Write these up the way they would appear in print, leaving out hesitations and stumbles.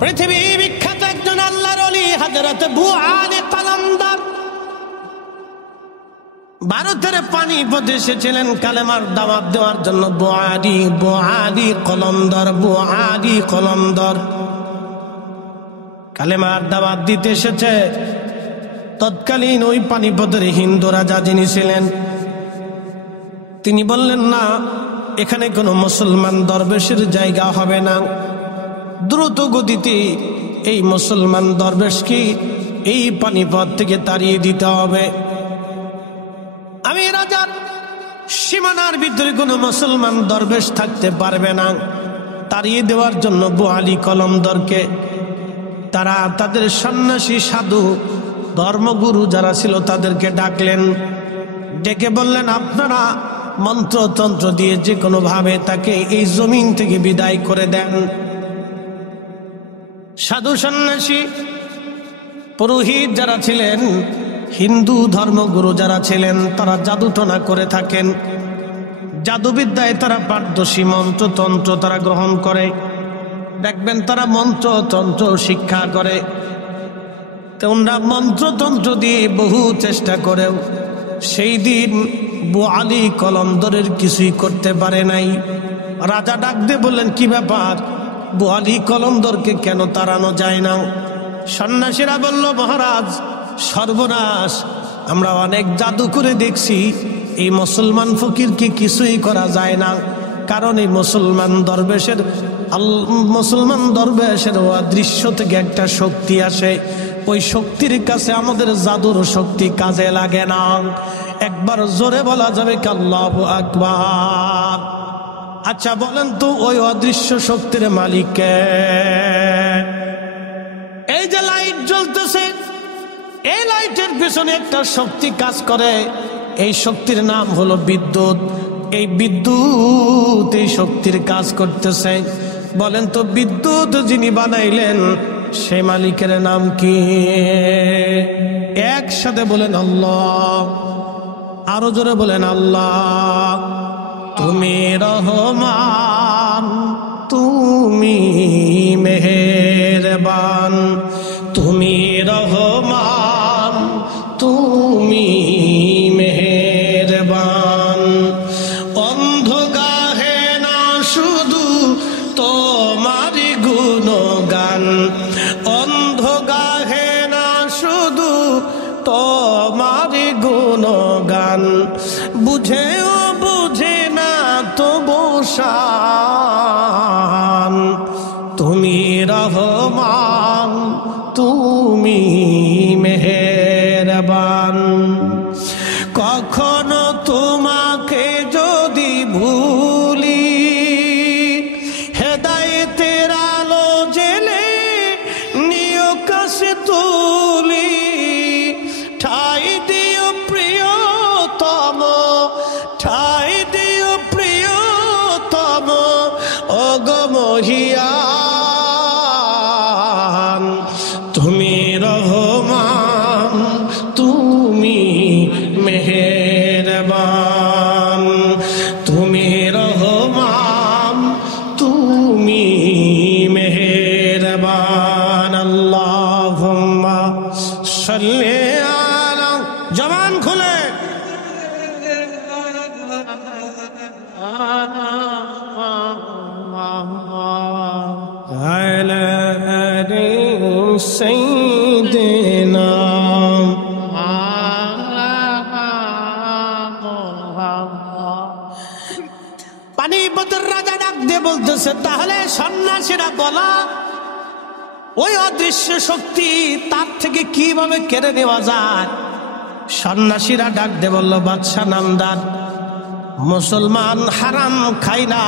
পৃথিবী বিখ্যাত একজন আল্লাহর ওলি হযরত আবু আলী কলমদার ভারতের পানিপথে এসেছিলেন কালেমার দাওয়াত দেওয়ার জন্য। আবু আলী কলমদার কালেমার দাওয়াত দিতে এসেছে। তৎকালীন ওই পানিপথের হিন্দু রাজা যিনি ছিলেন, তিনি বললেন, না, এখানে কোনো মুসলমান দরবেশের জায়গা হবে না। দ্রুত গতিতে এই মুসলমান দরবেশকে এই পানিপথ থেকে তাড়িয়ে দিতে হবে। আমি রাজার সীমানার ভিতরে কোনো মুসলমান দরবেশ থাকতে পারবে না। তাড়িয়ে দেওয়ার জন্য আবু আলী কলমদারকে তারা তাদের সন্ন্যাসী সাধু ধর্মগুরু যারা ছিল তাদেরকে ডাকলেন। ডেকে বললেন, আপনারা মন্ত্রতন্ত্র দিয়ে যে কোনো ভাবে তাকে এই জমিন থেকে বিদায় করে দেন। সাধু সন্ন্যাসী পুরোহিত যারা ছিলেন, হিন্দু ধর্মগুরু যারা ছিলেন, তারা জাদুটনা করে থাকেন। জাদুবিদ্যায় তারা পারদর্শী, মন্ত্রতন্ত্র তারা গ্রহণ করে। দেখবেন তারা মন্ত্রতন্ত্র শিক্ষা করে। তোমরা মন্ত্রতন্ত্র দিয়ে বহু চেষ্টা করেও সেই দিন আবু আলী কলমদারের কিছুই করতে পারে নাই। রাজা ডাক দিয়ে বললেন, কি ব্যাপার, আবু আলী কলমদারকে কেন তাড়ানো যায় না? সন্ন্যাসীরা বলল, মহারাজ, সর্বনাশ, আমরা অনেক জাদু করে দেখছি, এই মুসলমান ফকিরকে কিছুই করা যায় না। কারণ এই মুসলমান দরবেশের অদৃশ্য থেকে একটা শক্তি আসে। ওই শক্তির কাছে আমাদের জাদুর শক্তি কাজে লাগে না। একবার জোরে বলা যাবে কি আল্লাহু আকবার? আচ্ছা বলেন তো, ওই অদৃশ্য শক্তির মালিক কে? এই যে লাইট জ্বলতেছে, এই লাইটের পিছনে একটা শক্তি কাজ করে। এই শক্তির নাম হলো বিদ্যুৎ। এই বিদ্যুৎ এই শক্তির কাজ করতেছে। বলেন তো, বিদ্যুৎ যিনি বানাইলেন সেই মালিকের নাম কি? একসাথে বলেন আল্লাহ, আরো জোরে বলেন আল্লাহ। তুমি রহমান, তুমি মেহেরবান, তুমি রহমান, তুমি মেহেরবান। অন্ধ গাহে না শুধু তোমার গুণগান, অন্ধ গাহে না শুধু তোমার গুণগান, বুঝেও বুঝে না তবু শান। তুমি রহমান, তুমি মেহেরবান। কখনো তোমাকে যদি ভুলি, হেদায়েতের আলো জেলে নিয় কাছে তুলি। ঠাই দিও প্রিয়তম, ঠাই দিও প্রিয়তম, ওগো মহিয়ান। তুমি রহমান, তুমি মেহেরবান, তুমি রহমান, তুমি মেহেরবান। আল্লাহুম্মা সাল্লি আলা, জবান খুলে আলা আলি সাইয়্যিদিনা পানিপথের রাজা ডাক দিয়ে বলতেছে, তাহলে সন্ন্যাসীরা বলা ওই অদৃশ্য শক্তি তার থেকে কিভাবে কেড়ে নেওয়া যায়? সন্ন্যাসীরা ডাক দিয়ে বলল, বাদশা নামদার, মুসলমান হারাম খায় না।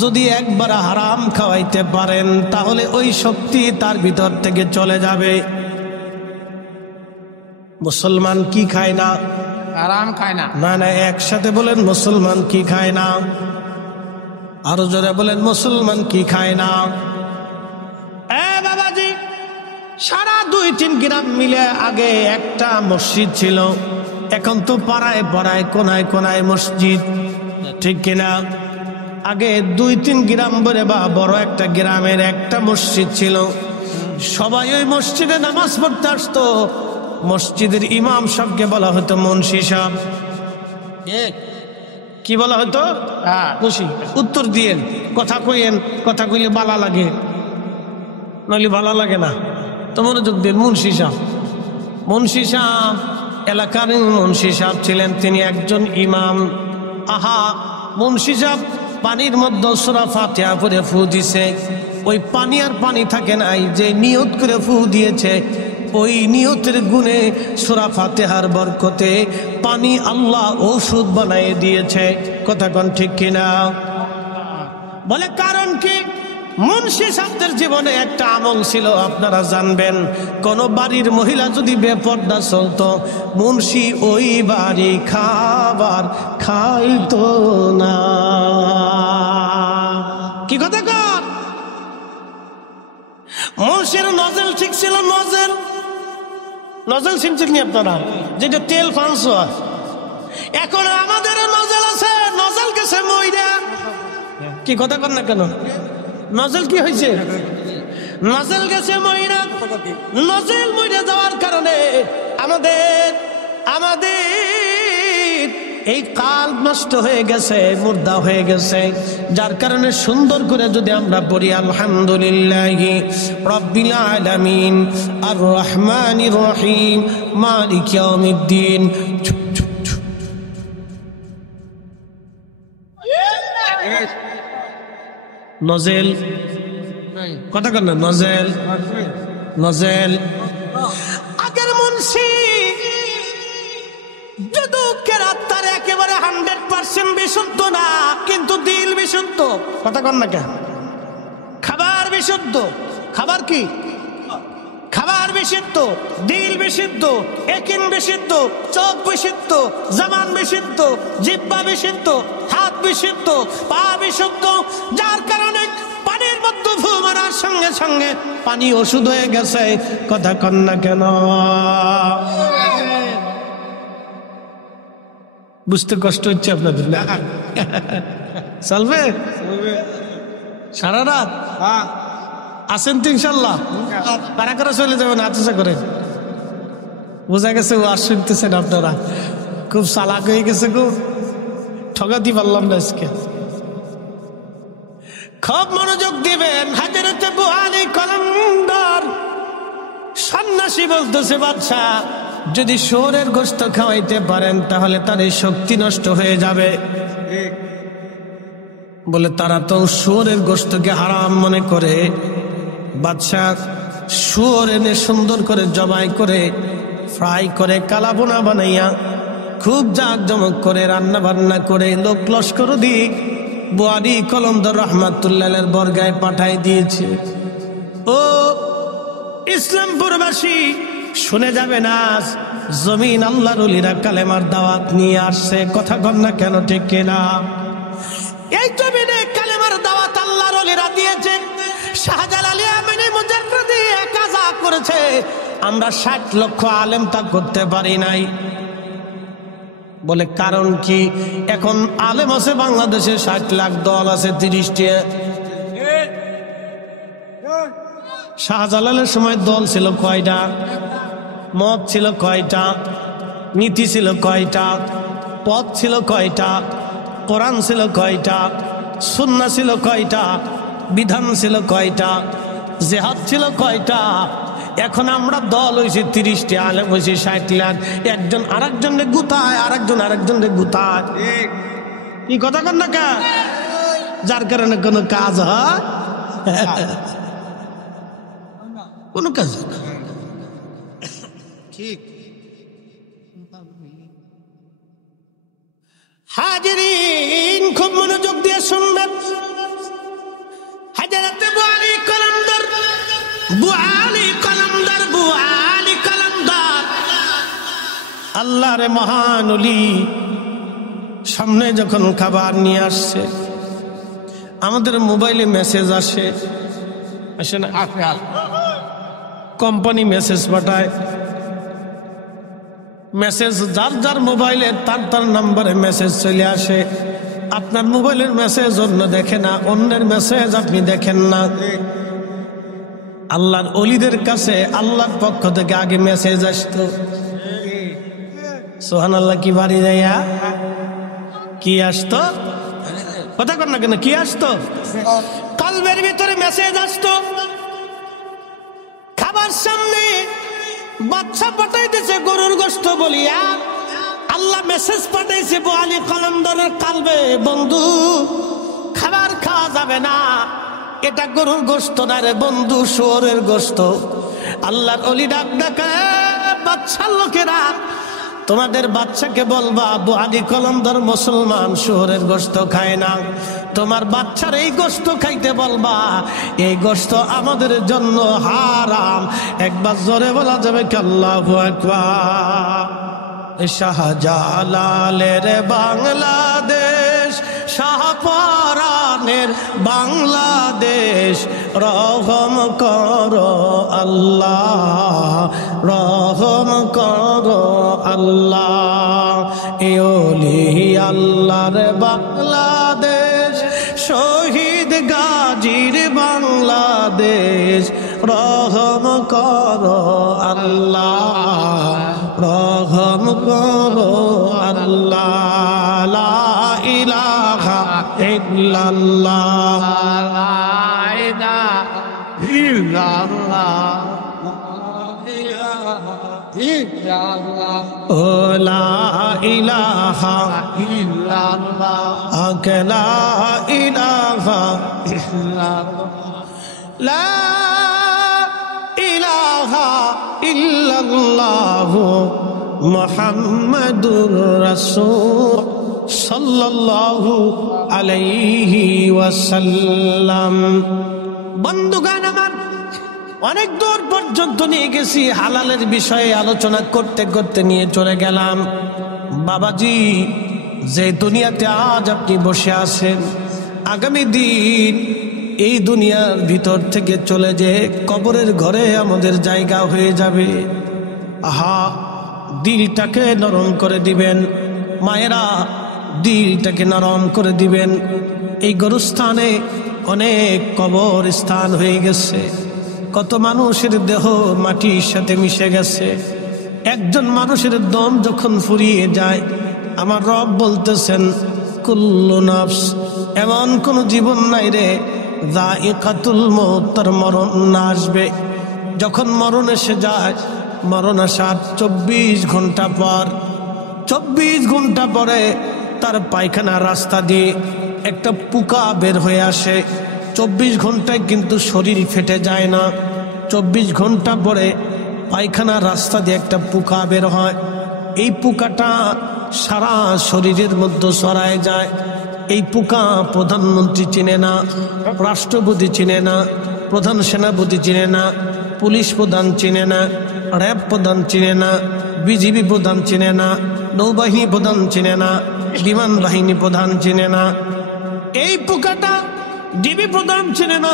যদি একবার হারাম খাওয়াইতে পারেন তাহলে ওই শক্তি তার ভিতর থেকে চলে যাবে। মুসলমান কি খায় না? হারাম খায় না। না না, একসাথে বলেন, মুসলমান কি খায় না? আরো জোরে বলেন, মুসলমান কি খায় না? বাবাজি, সারা 2-3 গ্রাম মিলে আগে একটা মসজিদ ছিল, এখন তো পাড়ায় পাড়ায় কোনায় কোনায় মসজিদ, ঠিক কিনা? আগে 2-3 গ্রাম বলে বা বড় একটা গ্রামের একটা মসজিদ ছিল, সবাই ওই মসজিদে নামাজ পড়তে আসতো। মসজিদের ইমাম সাহেবকে বলা হতো মুন্সি সাহেব। কি বলা হতো? মুন্সি। উত্তর দিয়েন, কথা কইেন, কথা কইলে ভালো লাগে, নইলে ভালো লাগে না, তো মনোযোগ দিন। মুন্সি সাহেব, মুন্সি সাহেব এলাকার মুন্সি সাহেব ছিলেন, তিনি একজন ইমাম। আহা, মুন্সি সাহেব পানির মধ্যে সূরা ফাতিহা পড়ে ফু দিছে। ওই পানি আর পানি থাকে নাই, যে নিয়ত করে ফু দিয়েছে ওই নিয়তের গুণে সূরা ফাতিহার বরকতে পানি আল্লাহ ঔষধ বানিয়ে দিয়েছে। কথা কোন ঠিক কিনা? বলে কারণ কি? মুন্সি সাহেবদের জীবনে একটা আমল ছিল, আপনারা জানবেন, কোন বাড়ির মহিলা যদি বেপর্দা চলতো, মুন্সি ওই বাড়ি খাবার খাইতো না। কি কথা কর? মুন্সির নজল ঠিক ছিল। নজল, নজল চিনছেন নি আপনারা? যেটা তেল ফাঁস হয়। এখন আমাদের নজল আছে, নজল গেছে মইরা। কি কথা কর না কেন? নজল কি হয়েছে? নজল গেছে মইরা। নজল মইরা যাওয়ার কারণে আমাদের এই কাল নষ্ট হয়ে গেছে, মুর্দা হয়ে গেছে। যার কারণে সুন্দর করে যদি আমরা পড়ি আলহামদুলিল্লাহি রাব্বিল আলামিন আর রহমানির রহিম মালিক ইয়াউমিদ্দিন, নজেল, কথা কর না, নজেল, নজেল। আগের মুন্সি যদি কেরাত একেবারে 100% বিশুদ্ধ না, কিন্তু দিল বিশুদ্ধ। কথা কর না কেন? খাবার বিশুদ্ধ। খাবার কি? খাবার বিশুদ্ধ, দিল বিশুদ্ধ, একিন বিশুদ্ধ, চোখ বিশুদ্ধ, জবান বিশুদ্ধ, জিহ্বা বিশুদ্ধ, হাত বিশুদ্ধ, পা বিশুদ্ধ। যার কারণে পানির মধ্যে ফু মারার সঙ্গে সঙ্গে পানি ওষুধ হয়ে গেছে। কথা কন না কেন? বুঝতে কষ্ট হচ্ছে আপনাদের না? চলবে সারা রাত? আসেন তো ইনশাল্লাহ। কারা কারা চলে যাবেন আচা করে? বোঝা গেছে ও আর শুনতেছেন আপনারা। খুব চালাক হয়ে গেছে গো, ঠগাতে পারলাম না আজকে। খুব মনোযোগ দিবেন। হাজরতে বুআলি কলমদার সন্ন্যাসী বলতেছে, বাদশা যদি শুয়োরের গোশত খাওয়াইতে পারেন তাহলে তার এই শক্তি নষ্ট হয়ে যাবে। বলে তারা তো শুয়োরের গোশতকে হারাম মনে করে। বাদশা শুয়োর এনে সুন্দর করে জবাই করে ফ্রাই করে কালাবোনা বানাইয়া খুব জাঁকজমক করে রান্না বান্না করে লোক লস্কর দিয়ে বুআলি কলমদার রহমাতুল্লাহের বর্গায় পাঠাই দিয়েছে। ও ইসলামপুরবাসী শুনে যাবে না, জমিন আল্লাহর ওলিরা কালেমার দাওয়াত নিয়ে আসছে। কথা কন না কেন? ঠিক কিনা? এই জমিনে কালেমার দাওয়াত আল্লাহর ওলিরা দিয়েছে। শাহজালাল আমিনী মুজাররদি কাজা করেছে। আমরা 60 লক্ষ আলেম তা করতে পারি নাই। বলে কারণ কি? এখন আলেম আছে বাংলাদেশে 60 লাখ, দল আছে 30টি। শাহজালালের সময় দল ছিল কয়টা? মত ছিল কয়টা? নীতি ছিল কয়টা? পথ ছিল কয়টা? কোরআন ছিল কয়টা? সুন্নাহ ছিল কয়টা? বিধান ছিল কয়টা? জিহাদ ছিল কয়টা? এখন আমরা দল হয়েছি 30টি, আলেম হয়েছি 60 লাখ। একজন আরেকজনে গুতায়, আরেকজন আরেকজনে গুতায়। কি কথা কন না কা? যার কারণে কোনো কাজ হয়? কোনো কাজ ঠিক। হাজিরিন খুব মনোযোগ দিয়ে শুনবেন। হযরত বুআলি কলমদার, বুআলি কলমদার, বুআলি কলমদার আল্লাহর মহান ওলি সামনে যখন খাবার নিয়ে আসছে, আমাদের মোবাইলে মেসেজ আসে না? কোম্পানি মেসেজ পাঠায়। মেসেজ যার যার মোবাইলে তার তার নাম্বারে মেসেজ চলে আসে। আপনার মোবাইলের মেসেজ অন্য দেখে না, অন্যের মেসেজ আপনি দেখেন না। আল্লাহর ওলিদের কাছে আল্লাহর পক্ষ থেকে আগে মেসেজ আসতো। সুবহানাল্লাহ, কি বাড়ি যাইয়া কি আসতো? কথা কর না কেন? কি আসতো? কলবের ভিতরে মেসেজ আসতো। খাবার সামনে বাচ্চা পাঠাইতেছে গরুর গোশত বলিয়া, আল্লাহ মেসেজ পাঠাইছে বোয়ালি কলমদারের কালবে, বন্ধু খাবার খাওয়া যাবে না, এটা গরুর গোশত না রে বন্ধু, শুয়োরের গোশত। আল্লাহর ওলি ডাক ডাকে, বাচ্চার লোকেরা তোমাদের বাচ্চাকে বলবা বোয়ালি কলমদার মুসলমান, শুয়োরের গোশত খায় না। তোমার বাচ্চার এই গোশত খাইতে বলবা, এই গোশত আমাদের জন্য হারাম। একবার জোরে বলা যাবে কি আল্লাহু আকবার। শাহজালালের বাংলাদেশ, শাহপরানের বাংলাদেশ, রহম করো আল্লাহ, রহম করো আল্লাহ। এ ওলি আল্লাহর বাংলাদেশ, শহীদ গাজীর বাংলাদেশ, রহম করো আল্লাহ, রহম করো আল্লাহ। লা ইলাহা ইল্লাল্লাহ, লা ইলাহা ইল্লাল্লাহ, ও লা ইলাহা ইল্লাল্লাহ, লা ইলাহা ইল্লাল্লাহ, লা ইলাহা ইল্লাল্লাহু মুহাম্মাদুর রাসূল সাল্লাল্লাহু আলাইহি ওয়াসাল্লাম। বন্ধুগণ আমার, অনেক দূর পর্যন্ত নিয়ে গেছি, হালালের বিষয়ে আলোচনা করতে করতে নিয়ে চলে গেলাম। বাবাজি, যে দুনিয়াতে আজ আপনি বসে আছেন, আগামী দিন এই দুনিয়ার ভিতর থেকে চলে যে কবরের ঘরে আমাদের জায়গা হয়ে যাবে। আহা, দিলটাকে নরম করে দিবেন মায়েরা, দিলটাকে নরম করে দিবেন। এই গরুস্থানে অনেক কবর স্থান হয়ে গেছে, কত মানুষের দেহ মাটির সাথে মিশে গেছে। একজন মানুষের দম যখন ফুরিয়ে যায়, আমার রব বলতেছেন কুল্লু নাফস, এমন কোন জীবন নাই রে যায়িকাতুল মউত, তার মরণ না আসবে। যখন মরণ এসে যায়, মরণ আসার 24 ঘন্টা পর, 24 ঘন্টা পরে তার পায়খানা রাস্তা দিয়ে একটা পোকা বের হয়ে আসে। 24 ঘন্টায় কিন্তু শরীর ফেটে যায় না, 24 ঘন্টা পরে পায়খানা রাস্তা দিয়ে একটা পোকা বের হয়। এই পোকাটা সারা শরীরের মধ্যে ছড়ায় যায়। এই পোকা প্রধানমন্ত্রী চিনে না, রাষ্ট্রপতি চিনে না, প্রধান সেনাপতি চিনে না, পুলিশ প্রধান চিনে না, র্যাব প্রধান চিনে না, বিজিবি প্রধান চিনে না, নৌবাহিনী প্রধান চিনে না, বিমান বাহিনী প্রধান চিনে না। এই পোকাটা ডিবি প্রধান চিনে না,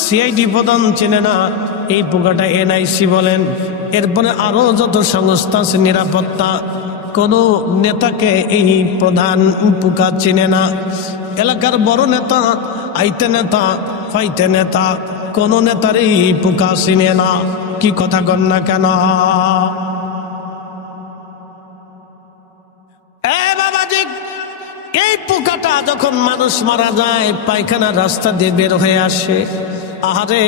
সিআইডি প্রধান চিনে না, এই পোকাটা এনআইসি বলেন, এরপরে আরো যত সংস্থা আছে নিরাপত্তা, কোন নেতাকে এই প্রধান পোকা চিনে না। এলাকার বড় নেতা, আইতে নেতা, ফাইতে নেতা, কোন নেতার এই পোকা চিনে না। কি কথা কন না কেন? বাবাজি, এই পোকাটা যখন মানুষ মারা যায়, পায়খানার রাস্তা দিয়ে বের হয়ে আসে, আহারে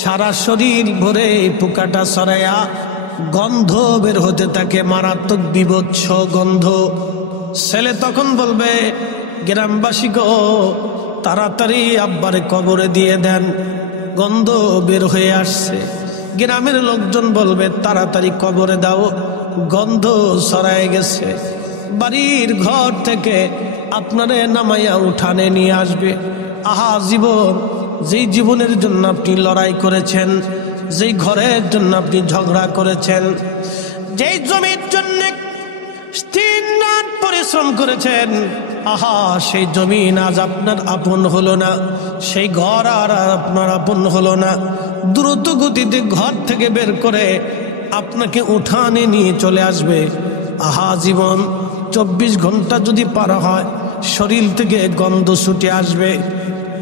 সারা শরীর ভরে এই পোকাটা ছড়াইয়া গন্ধ বের হতে থাকে, মারাত্মক বিভৎস গন্ধ। ছেলে তখন বলবে, গ্রামবাসী গো, তাড়াতাড়ি আব্বারে কবরে দিয়ে দেন, গন্ধ বের হয়ে আসছে। গ্রামের লোকজন বলবে, তাড়াতাড়ি কবরে দাও, গন্ধ ছড়ায় গেছে। বাড়ির ঘর থেকে আপনারে নামাইয়া উঠানে নিয়ে আসবে। আহা জীবন, যেই জীবনের জন্য আপনি লড়াই করেছেন, যেই ঘরের জন্য আপনি ঝগড়া করেছেন, যেই জমির জন্য 3 রাত পরিশ্রম করেছেন, আহা সেই জমিন আজ আপনার আপন হলো না, সেই ঘর আর আপনার আপন হলো না। দ্রুত গতিতে ঘর থেকে বের করে আপনাকে উঠানে নিয়ে চলে আসবে। আহা জীবন, 24 ঘন্টা যদি পার হয়, শরীর থেকে গন্ধ ছুটে আসবে।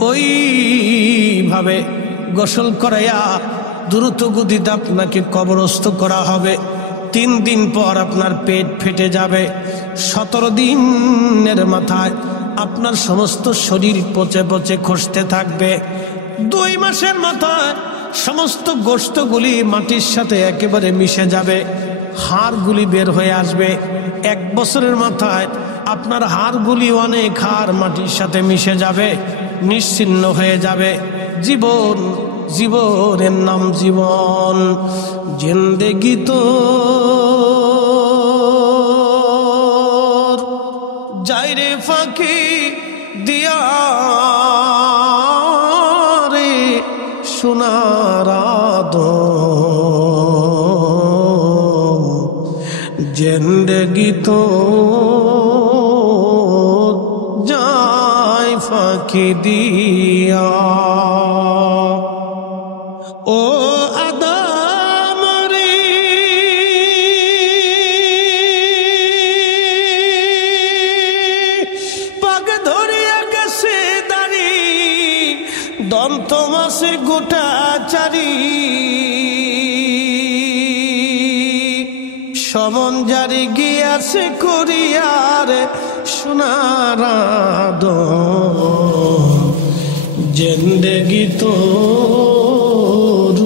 ওইভাবে গোসল করাইয়া দ্রুত গতিতে আপনাকে কবরস্থ করা হবে। 3 দিন পর আপনার পেট ফেটে যাবে। 17 দিনের মাথায় আপনার সমস্ত শরীর পচে পচে খসতে থাকবে। 2 মাসের মাথায় সমস্ত গোশতগুলি মাটির সাথে একেবারে মিশে যাবে, হাড়গুলি বের হয়ে আসবে। 1 বছরের মাথায় আপনার হাড়গুলি অনেক হাড় মাটির সাথে মিশে যাবে, নিশ্চিহ্ন হয়ে যাবে। জীবন, জীবনের নাম জীবন। জিন্দেগি তো যাইরে ফাঁকি দিয়া রে সোনার আদম, জিন্দেগি তো যায় ফাঁকি দিয়া। ও আদম রে পাক ধরিয়া গেছে দাড়ি, দন্ত মাসে গোটা চারি, সমন জারি গিয়াছে করিয়ার সোনার আদম, জিন্দেগি তোর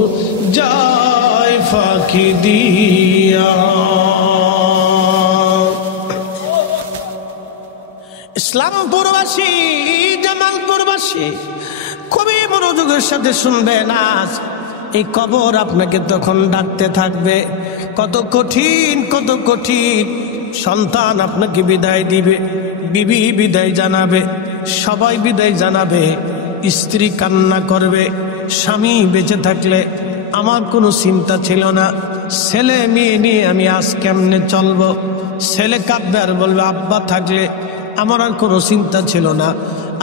যায় ফাঁকি দিয়া। ইসলামপুরবাসী, জামালপুরবাসী খুবই মনোযোগের সাথে শুনবেন। আজ এই কবর আপনাকে তখন ডাকতে থাকবে। কত কঠিন, কত কঠিন। সন্তান আপনাকে বিদায় দিবে, বিবি বিদায় জানাবে, সবাই বিদায় জানাবে, স্ত্রী কান্না করবে। স্বামী বেঁচে থাকলে আমার কোনো চিন্তা ছিল না, ছেলে মেয়ে নিয়ে আমি আজ কেমনে চলবো। ছেলে কাঁদবে আর বলবে আব্বা থাকলে আমার আর কোনো চিন্তা ছিল না,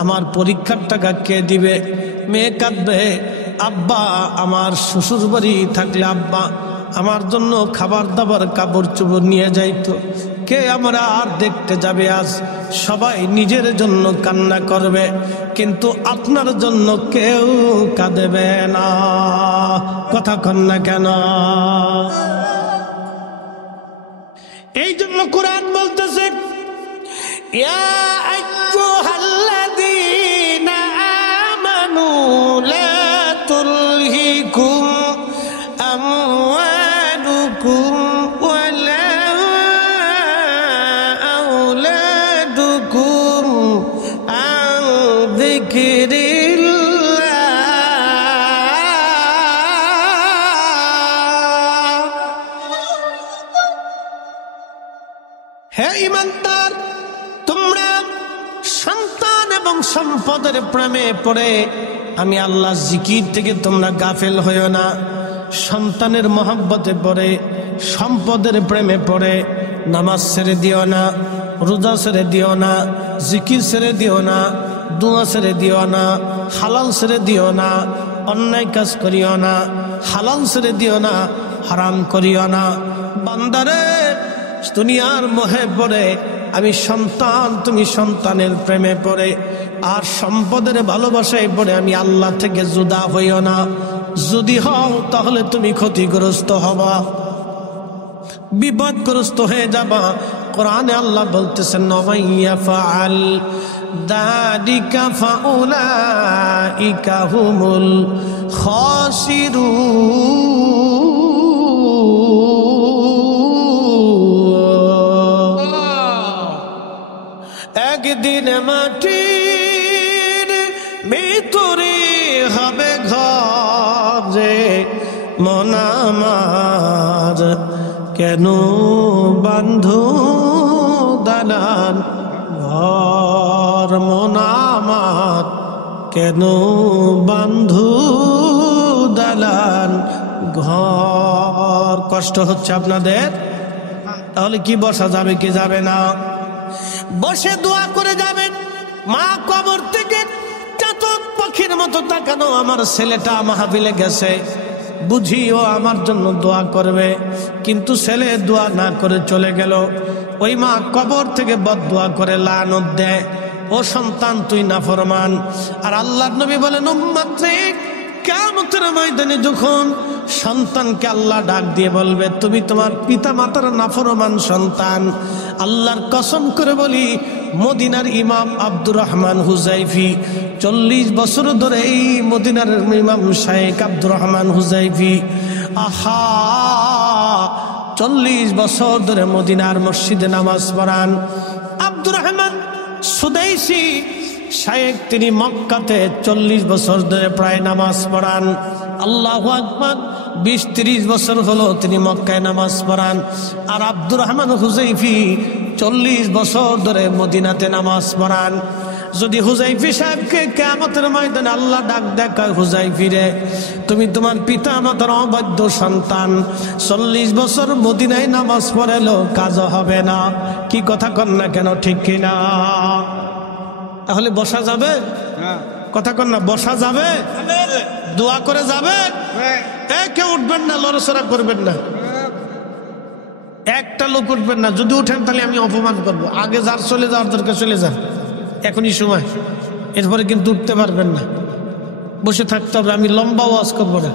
আমার পরীক্ষার টাকা কে দিবে। মেয়ে কাঁদবে, আব্বা আমার শ্বশুর বাড়ি থাকলে আব্বা আমার জন্য খাবার দাবার কাপড় চোপড় নিয়ে যাইতো, কে আমরা আর দেখতে যাবে। আজ সবাই নিজের জন্য কান্না করবে, কিন্তু আপনার জন্য কেউ কাঁদবে না। কথা কন না কেন? এই জন্য কোরআন বলতেছে ইয়া আইয়ুহাল্লাযীনা আমানু লা তুলহিকুম আমওয়ালুকুম ওয়ালা আওলাদুকুম আন যিকরিল্লাহ। হে ঈমানদার, তোমরা সন্তান এবং সম্পদের প্রেমে পড়ে আমি আল্লাহ জিকির থেকে তোমরা গাফেল হইও না। সন্তানের মহব্বতে পড়ে, সম্পদের প্রেমে পড়ে নামাজ ছেড়ে দিও না, রোজা ছেড়ে দিও না, জিকির ছেড়ে দিও না, দুয়া ছেড়ে দিও না, হালাল ছেড়ে দিও না, অন্যায় কাজ করিও না, হালাল ছেড়ে দিও না, হারাম করিও না। বান্দারে, দুনিয়ার মোহে পড়ে আমি সন্তান, তুমি সন্তানের প্রেমে পড়ে আর সম্পদের ভালোবাসায় পড়ে আমি আল্লাহ থেকে জুদা হইও না। যদি হও তাহলে তুমি ক্ষতিগ্রস্ত হবা, বিপদগ্রস্ত হয়ে যাবা। কোরআনে আল্লাহ বলতেছেন ওয়াইয়া ফাআল যালিকা ফাউলাইকা হুমুল খাসিরুন। একদিন মাটির ভিতরে হবে ঘরে মন আমার, কেন বান্ধু দালান ঘর। মন আমার কেন বান্ধু দালান ঘর। কষ্ট হচ্ছে আপনাদের? তাহলে কি বসা যাবে কি যাবে না? বসে দোয়া করে যাবেন। মা কবর থেকে চাতক পাখির মতো তাকানো, আমার ছেলেটা মাহফিলে গেছে, বুঝিও আমার জন্য দোয়া করবে, কিন্তু ছেলে দোয়া না করে চলে গেল। ওই মা কবর থেকে বদদোয়া করে লানত দেয়, ও সন্তান তুই নাফরমান। আর আল্লাহর নবী বলেন উম্মত রে, কিয়ামতের ময়দানে যখন সন্তানকে আল্লাহ ডাক দিয়ে বলবে তুমি তোমার পিতা মাতার নাফরমান সন্তান, আল্লাহর কসম করে বলি মদিনার ইমাম আব্দুর রহমান হুজাইফি 40 বছর ধরে এই মদিনার ইমাম শাইখ আব্দুর রহমান হুজাইফি, আহা 40 বছর ধরে মদিনার মসজিদে নামাজ পড়ান। আব্দুর রহমান সুদাইসি শাইখ তিনি মক্কাতে 40 বছর ধরে প্রায় নামাজ পড়ান। আল্লাহু আকবার, 20-30 বছর হলো তিনি মক্কায় নামাজ পড়ান। আর আব্দুর রহমান হুজাইফি 40 বছর ধরে মদিনাতে নামাজ পড়ান। যদি হুজাইফি সাহেবকে কিয়ামতের ময়দানে আল্লাহ ডাক দেখায়, হুজাইফি রে তুমি তোমার পিতা মাতার অবাধ্য সন্তান, 40 বছর মদিনায় নামাজ পড়েলো কাজ হবে না, কি কথা কন না কেন, ঠিক কিনা? তাহলে বসা যাবে? কথা কন না, বসা যাবে? দোয়া করে যাবে? কেউ উঠবেন না, লড়াচড়া করবেন না, একটা লোক উঠবেন না। যদি উঠেন তাহলে আমি অপমান করব। আগে যার চলে যাওয়ার দরকার চলে যান, এখনই সময়, এরপরে কিন্তু উঠতে পারবেন না, বসে থাকতে হবে। আমি লম্বা ওয়াজ করবো না,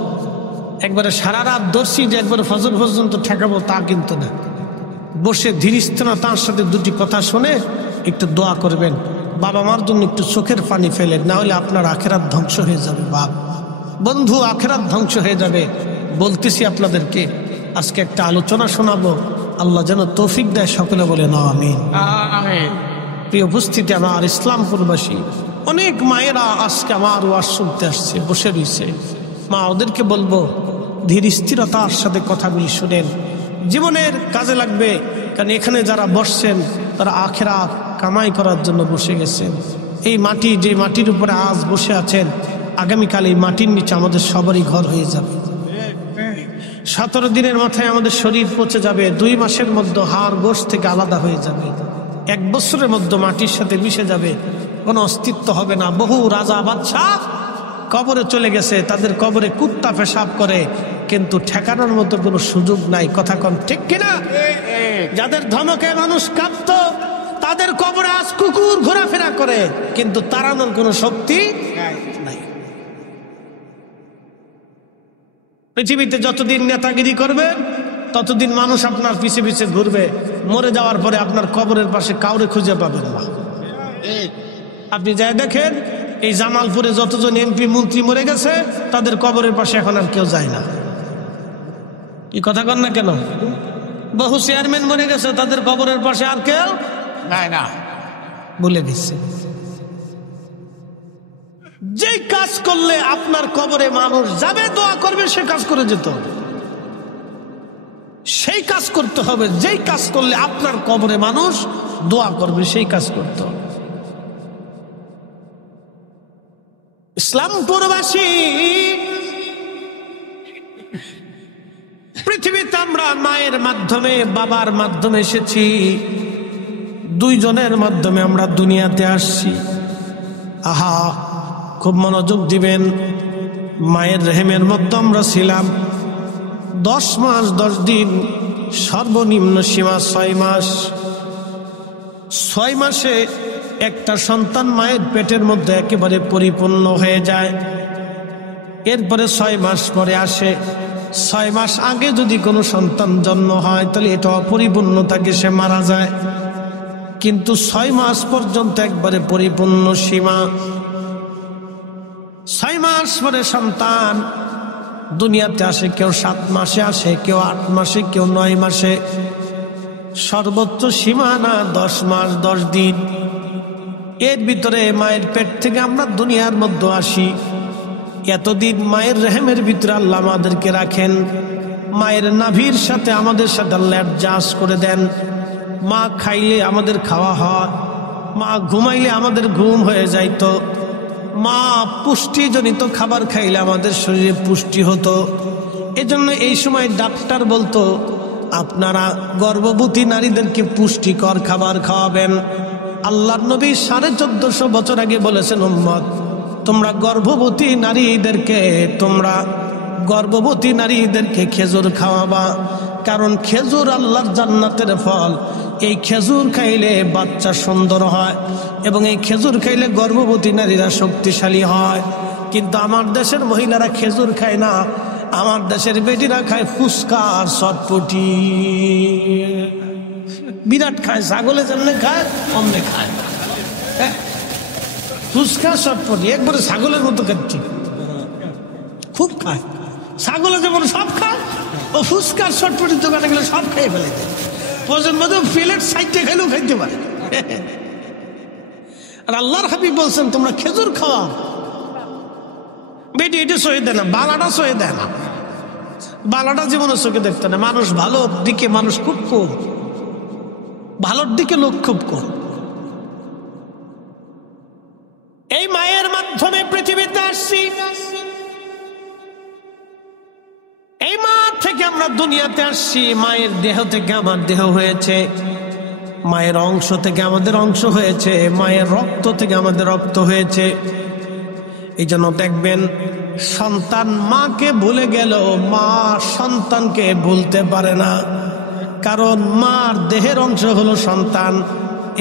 একবারে সারা রাত দর্শি যে একবারে ফজর পর্যন্ত ঠেকাবো তা কিন্তু না। বসে ধীরস্থনা তার সাথে দুটি কথা শুনে একটু দোয়া করবেন, বাবা মার জন্য একটু চোখের পানি ফেলেন, না হলে আপনার আখেরাত ধ্বংস হয়ে যাবে। বাপ বন্ধু, আখেরাত ধ্বংস হয়ে যাবে। বলতেছি আপনাদেরকে, আজকে একটা আলোচনা শোনাবো, আল্লাহ যেন তৌফিক দেয়, সকলে বলে না আমিন। প্রিয় উপস্থিতি, আমার ইসলামপুরবাসী অনেক মায়েরা আজকে আমার ওয়াজ শুনতে আসছে, বসে রয়েছে। মা, ওদেরকে বলবো ধীর স্থিরতার সাথে কথাগুলি শুনেন, জীবনের কাজে লাগবে। কারণ এখানে যারা বসছেন তারা আখেরাত কামাই করার জন্য বসে গেছেন। এই মাটি, যে মাটির উপরে আজ বসে আছেন, আগামীকাল এই মাটির নিচে আমাদের সবারই ঘর হয়ে যাবে। 17 দিনের মাথায় আমাদের শরীর পচে যাবে, 2 মাসের মধ্যে হাড় গোশত থেকে আলাদা হয়ে যাবে, 1 বছরের মধ্যে মাটির সাথে মিশে যাবে, কোনো অস্তিত্ব হবে না। বহু রাজা বাদশাহ কবরে চলে গেছে, তাদের কবরে কুত্তা পেশাব করে, কিন্তু ঠেকানোর মতো কোনো সুযোগ নাই। কথা কন ঠিক কিনা? যাদের ধমকে মানুষ কাঁপত, তাদের কবরে আজ কুকুর ঘোরাফেরা করে, কিন্তু তাড়ানোর কোনো শক্তি নাই। পৃথিবীতে যতদিন নেতাগিরি করবেন ততদিন মানুষ আপনার পিছে পিছে ঘুরবে। মরে যাওয়ার পরে আপনার কবরের পাশে কাউরে খুঁজে পাবেন না। আপনি যাই দেখেন, এই জামালপুরে যতজন এমপি মন্ত্রী মরে গেছে, তাদের কবরের পাশে এখন আর কেউ যায় না। কি কথা কন না কেন? বহু চেয়ারম্যান মরে গেছে, তাদের কবরের পাশে আর কেউ যায় না, বলে দিচ্ছে। যেই কাজ করলে আপনার কবরে মানুষ যাবে, দোয়া করবে, সে কাজ করে যেত, সেই কাজ করতে হবে। যেই কাজ করলে আপনার কবরে মানুষ দোয়া করবে, সেই কাজ করতে হবে। ইসলামপুরবাসী, পৃথিবীতে আমরা মায়ের মাধ্যমে, বাবার মাধ্যমে এসেছি, 2 জনের মাধ্যমে আমরা দুনিয়াতে আসছি। আহা, খুব মনোযোগ দিবেন। মায়ের রেহেমের মধ্যে আমরা ছিলাম 10 মাস 10 দিন, সর্বনিম্ন সীমা 6 মাস। 6 মাসে একটা সন্তান মায়ের পেটের মধ্যে একেবারে পরিপূর্ণ হয়ে যায়। এরপরে 6 মাস পরে আসে। 6 মাস আগে যদি কোনো সন্তান জন্ম হয়, তাহলে এটা অপরিপূর্ণ থাকে, সে মারা যায়। কিন্তু 6 মাস পর্যন্ত একবারে পরিপূর্ণ সীমা। 6 মাস পরে সন্তান দুনিয়াতে আসে। কেউ 7 মাসে আসে, কেউ 8 মাসে, কেউ 9 মাসে। সর্বোচ্চ সীমানা 10 মাস 10 দিন। এর ভিতরে মায়ের পেট থেকে আমরা দুনিয়ার মধ্যে আসি। এতদিন মায়ের রেহেমের ভিতরে আল্লাহ আমাদেরকে রাখেন। মায়ের নাভির সাথে আমাদের সাথে আল্লাহ অ্যাডজাস্ট করে দেন। মা খাইলে আমাদের খাওয়া হয়, মা ঘুমাইলে আমাদের ঘুম হয়ে যাইতো, মা পুষ্টিজনিত খাবার খাইলে আমাদের শরীরে পুষ্টি হতো। এজন্য এই সময় ডাক্তার বলতো, আপনারা গর্ভবতী নারীদেরকে পুষ্টিকর খাবার খাওয়াবেন। আল্লাহর নবী 1450 বছর আগে বলেছেন, উম্মত তোমরা গর্ভবতী নারীদেরকে খেজুর খাওয়াবা, কারণ খেজুর আল্লাহর জান্নাতের ফল। এই খেজুর খাইলে বাচ্চা সুন্দর হয়। এবং এই খেজুর খাইলে গর্ভবতী নারীরা শক্তিশালী হয়। কিন্তু আমার দেশের মহিলারা খেজুর খায় না, আমার দেশের বেটিরা খায় ফুচকা আর চটপটি, বিরাট খায়, ছাগলে যেমনি খায় অমনে খায়, ফুচকা চটপটি একবারে ছাগলের মতো খাচ্ছি, খুব খায়। ছাগলে যেমন সব খায়, ও ফুচকার চটপটির দোকানে গেলে সব খেয়ে ফেলে দেয়, প্রয়োজন মতো প্লেট সাইডে খেলেও খাইতে পারে। আর আল্লাহর হাবিব বলছেন তোমরা খেজুর খাওয়া। বেটি এটা সহে দেয় না, বালাটা সহে দেয় না, বালাটা জীবনে চোখে দেখতে না। মানুষ ভালোর দিকে মানুষ খুব কম, ভালোর দিকে লোক খুব কম। এই মায়ের মাধ্যমে পৃথিবীতে আসছি, এই মা থেকে আমরা দুনিয়াতে আসছি, মায়ের দেহ থেকে আমার দেহ হয়েছে, মায়ের অংশ থেকে আমাদের অংশ হয়েছে, মায়ের রক্ত থেকে আমাদের রক্ত হয়েছে। এই জন্য দেখবেন সন্তান মাকে ভুলে গেল, মা সন্তানকে ভুলতে পারে না, কারণ মার দেহের অংশ হলো সন্তান।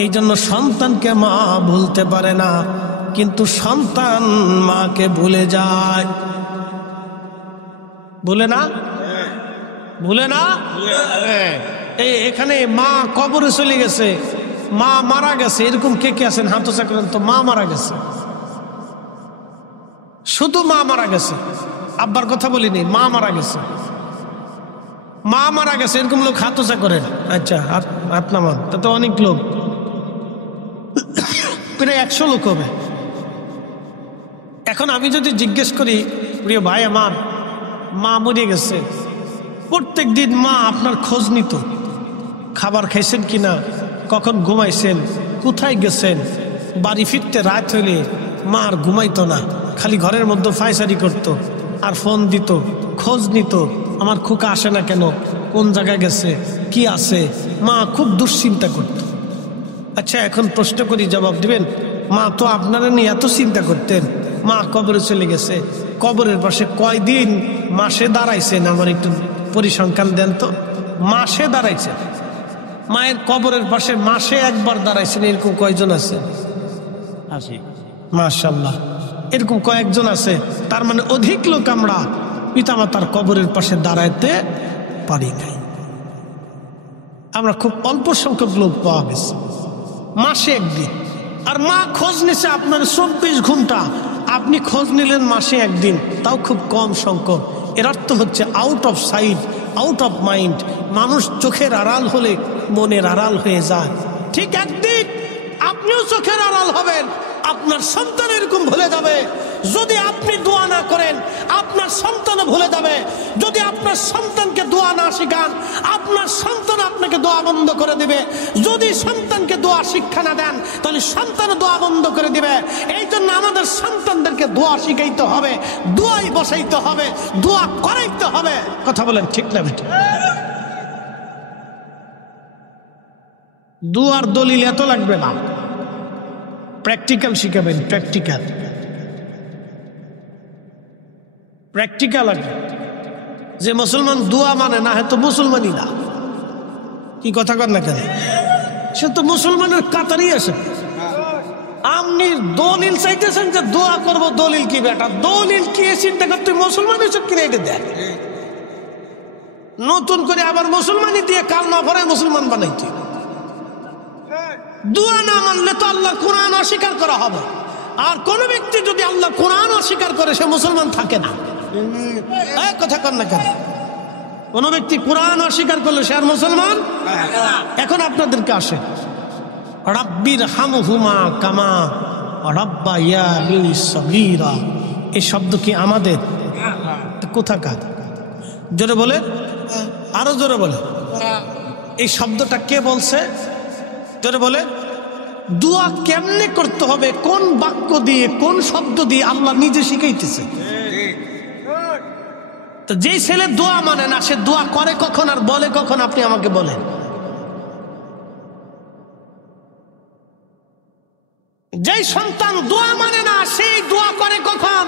এই জন্য সন্তানকে মা ভুলতে পারে না, কিন্তু সন্তান মাকে ভুলে যায়। ভুলে না, ভুলে না। এই এখানে মা কবরে চলে গেছে, মা মারা গেছে, এরকম কে কে আছেন হাত উঁচা করেন তো? মা মারা গেছে, শুধু মা মারা গেছে, আব্বার কথা বলিনি, মা মারা গেছে, মা মারা গেছে, এরকম লোক হাত উঁচা করেন। আচ্ছা, হাত নামান, তা তো অনেক লোক, প্রায় 100 লোক হবে। এখন আমি যদি জিজ্ঞেস করি, প্রিয় ভাই আমার, মা মরে গেছে, প্রত্যেক দিন মা আপনার খোঁজ নিত, খাবার খাইছেন কিনা, কখন ঘুমাইছেন, কোথায় গেছেন, বাড়ি ফিরতে রাত হইলে মা আর ঘুমাইতো না, খালি ঘরের মধ্যে ফাইসারি করত, আর ফোন দিত, খোঁজ নিত, আমার খোকা আসে না কেন, কোন জায়গায় গেছে, কি আছে, মা খুব দুশ্চিন্তা করত। আচ্ছা, এখন প্রশ্ন করি, জবাব দিবেন। মা তো আপনারা নিয়ে এত চিন্তা করতেন, মা কবরে চলে গেছে, কবরের পাশে কয়দিন মাসে দাঁড়াইছেন, আমার একটু পরিসংখ্যান দেন তো। মাসে দাঁড়াইছে, মায়ের কবরের পাশে মাসে একবার দাঁড়াইছেন, এরকম কয়জন আছে? মাশাআল্লাহ, এরকম কয়েকজন আছে। তার মানে অধিক লোক আমরা পিতামাতার কবরের পাশে দাঁড়াইতে পারি নাই। আমরা খুব অল্প সংখ্যক লোক পাওয়া গেছে মাসে একদিন। আর মা খোঁজ নিছে আপনার 24 ঘন্টা, আপনি খোঁজ নিলেন মাসে একদিন, তাও খুব কম সংখ্যক। এর অর্থ হচ্ছে out of sight, out of mind. মানুষ চোখের আড়াল হলে মনের আড়াল হয়ে যায়। ঠিক একদিন আপনিও চোখের আড়াল হবেন, আপনার সন্তান এরকম ভুলে যাবে। যদি আপনি দোয়া না করেন, আপনার সন্তানও ভুলে যাবে। যদি আপনার সন্তানকে দোয়া না শিখান, আপনার সন্তান আপনাকে দোয়া বন্ধ করে দিবে। যদি সন্তানকে দোয়া শিক্ষা না দেন, তাহলে সন্তান দোয়া বন্ধ করে দিবে। এই জন্য আমাদের সন্তানদেরকে দোয়া শিখাইতে হবে, দোয়াই বসাইতে হবে, দোয়া করাইতে হবে। কথা বলেন ঠিক না বেটা? দোয়ার দলিল এত লাগবে না, প্র্যাকটিক্যাল শিখাবেন। প্র্যাকটিক্যাল লাগবে। যে মুসলমান দোয়া মানে না, হয়তো মুসলমানই না। কি কথা কর না কেন? সে তো মুসলমানের কাতারই আছে। আপনি দলিল চাইতেছেন যে দোয়া করবো, দলিল কি বেটা? দলিল কি চিন্তা কর, তুই মুসলমান এসব কিনে এটা দেখ। নতুন করে আবার মুসলমানই দিয়ে কালমা পড়ায় মুসলমান বানাইতে। দোয়া না মানলে তো আল্লাহ কোরআন অস্বীকার করা হবে। আর কোন ব্যক্তি যদি আল্লাহ কোরআন অস্বীকার করে, সে মুসলমান থাকে না। কথা কর না কেন? কোন ব্যক্তি কোরআন অস্বীকার করলে সে আর মুসলমান। এখন আপনাদেরকে আসে, রাব্বির হামহুমা কামা রাব্বায়ানি সগীরা, এই শব্দ কি আমাদের? কোথাকার? জোরে বলে, আরো জোরে বলে। এই শব্দটা কে বলছে? জোরে বলে। দোয়া কেমনে করতে হবে, কোন বাক্য দিয়ে, কোন শব্দ দিয়ে, আল্লাহ নিজে শিখাইতেছে। তো যেই ছেলে দোয়া মানে না, সে দোয়া করে কখন আর বলে কখন? আপনি আমাকে বলেন। যেই সন্তান দোয়া মানে না, সেই দোয়া করে কখন?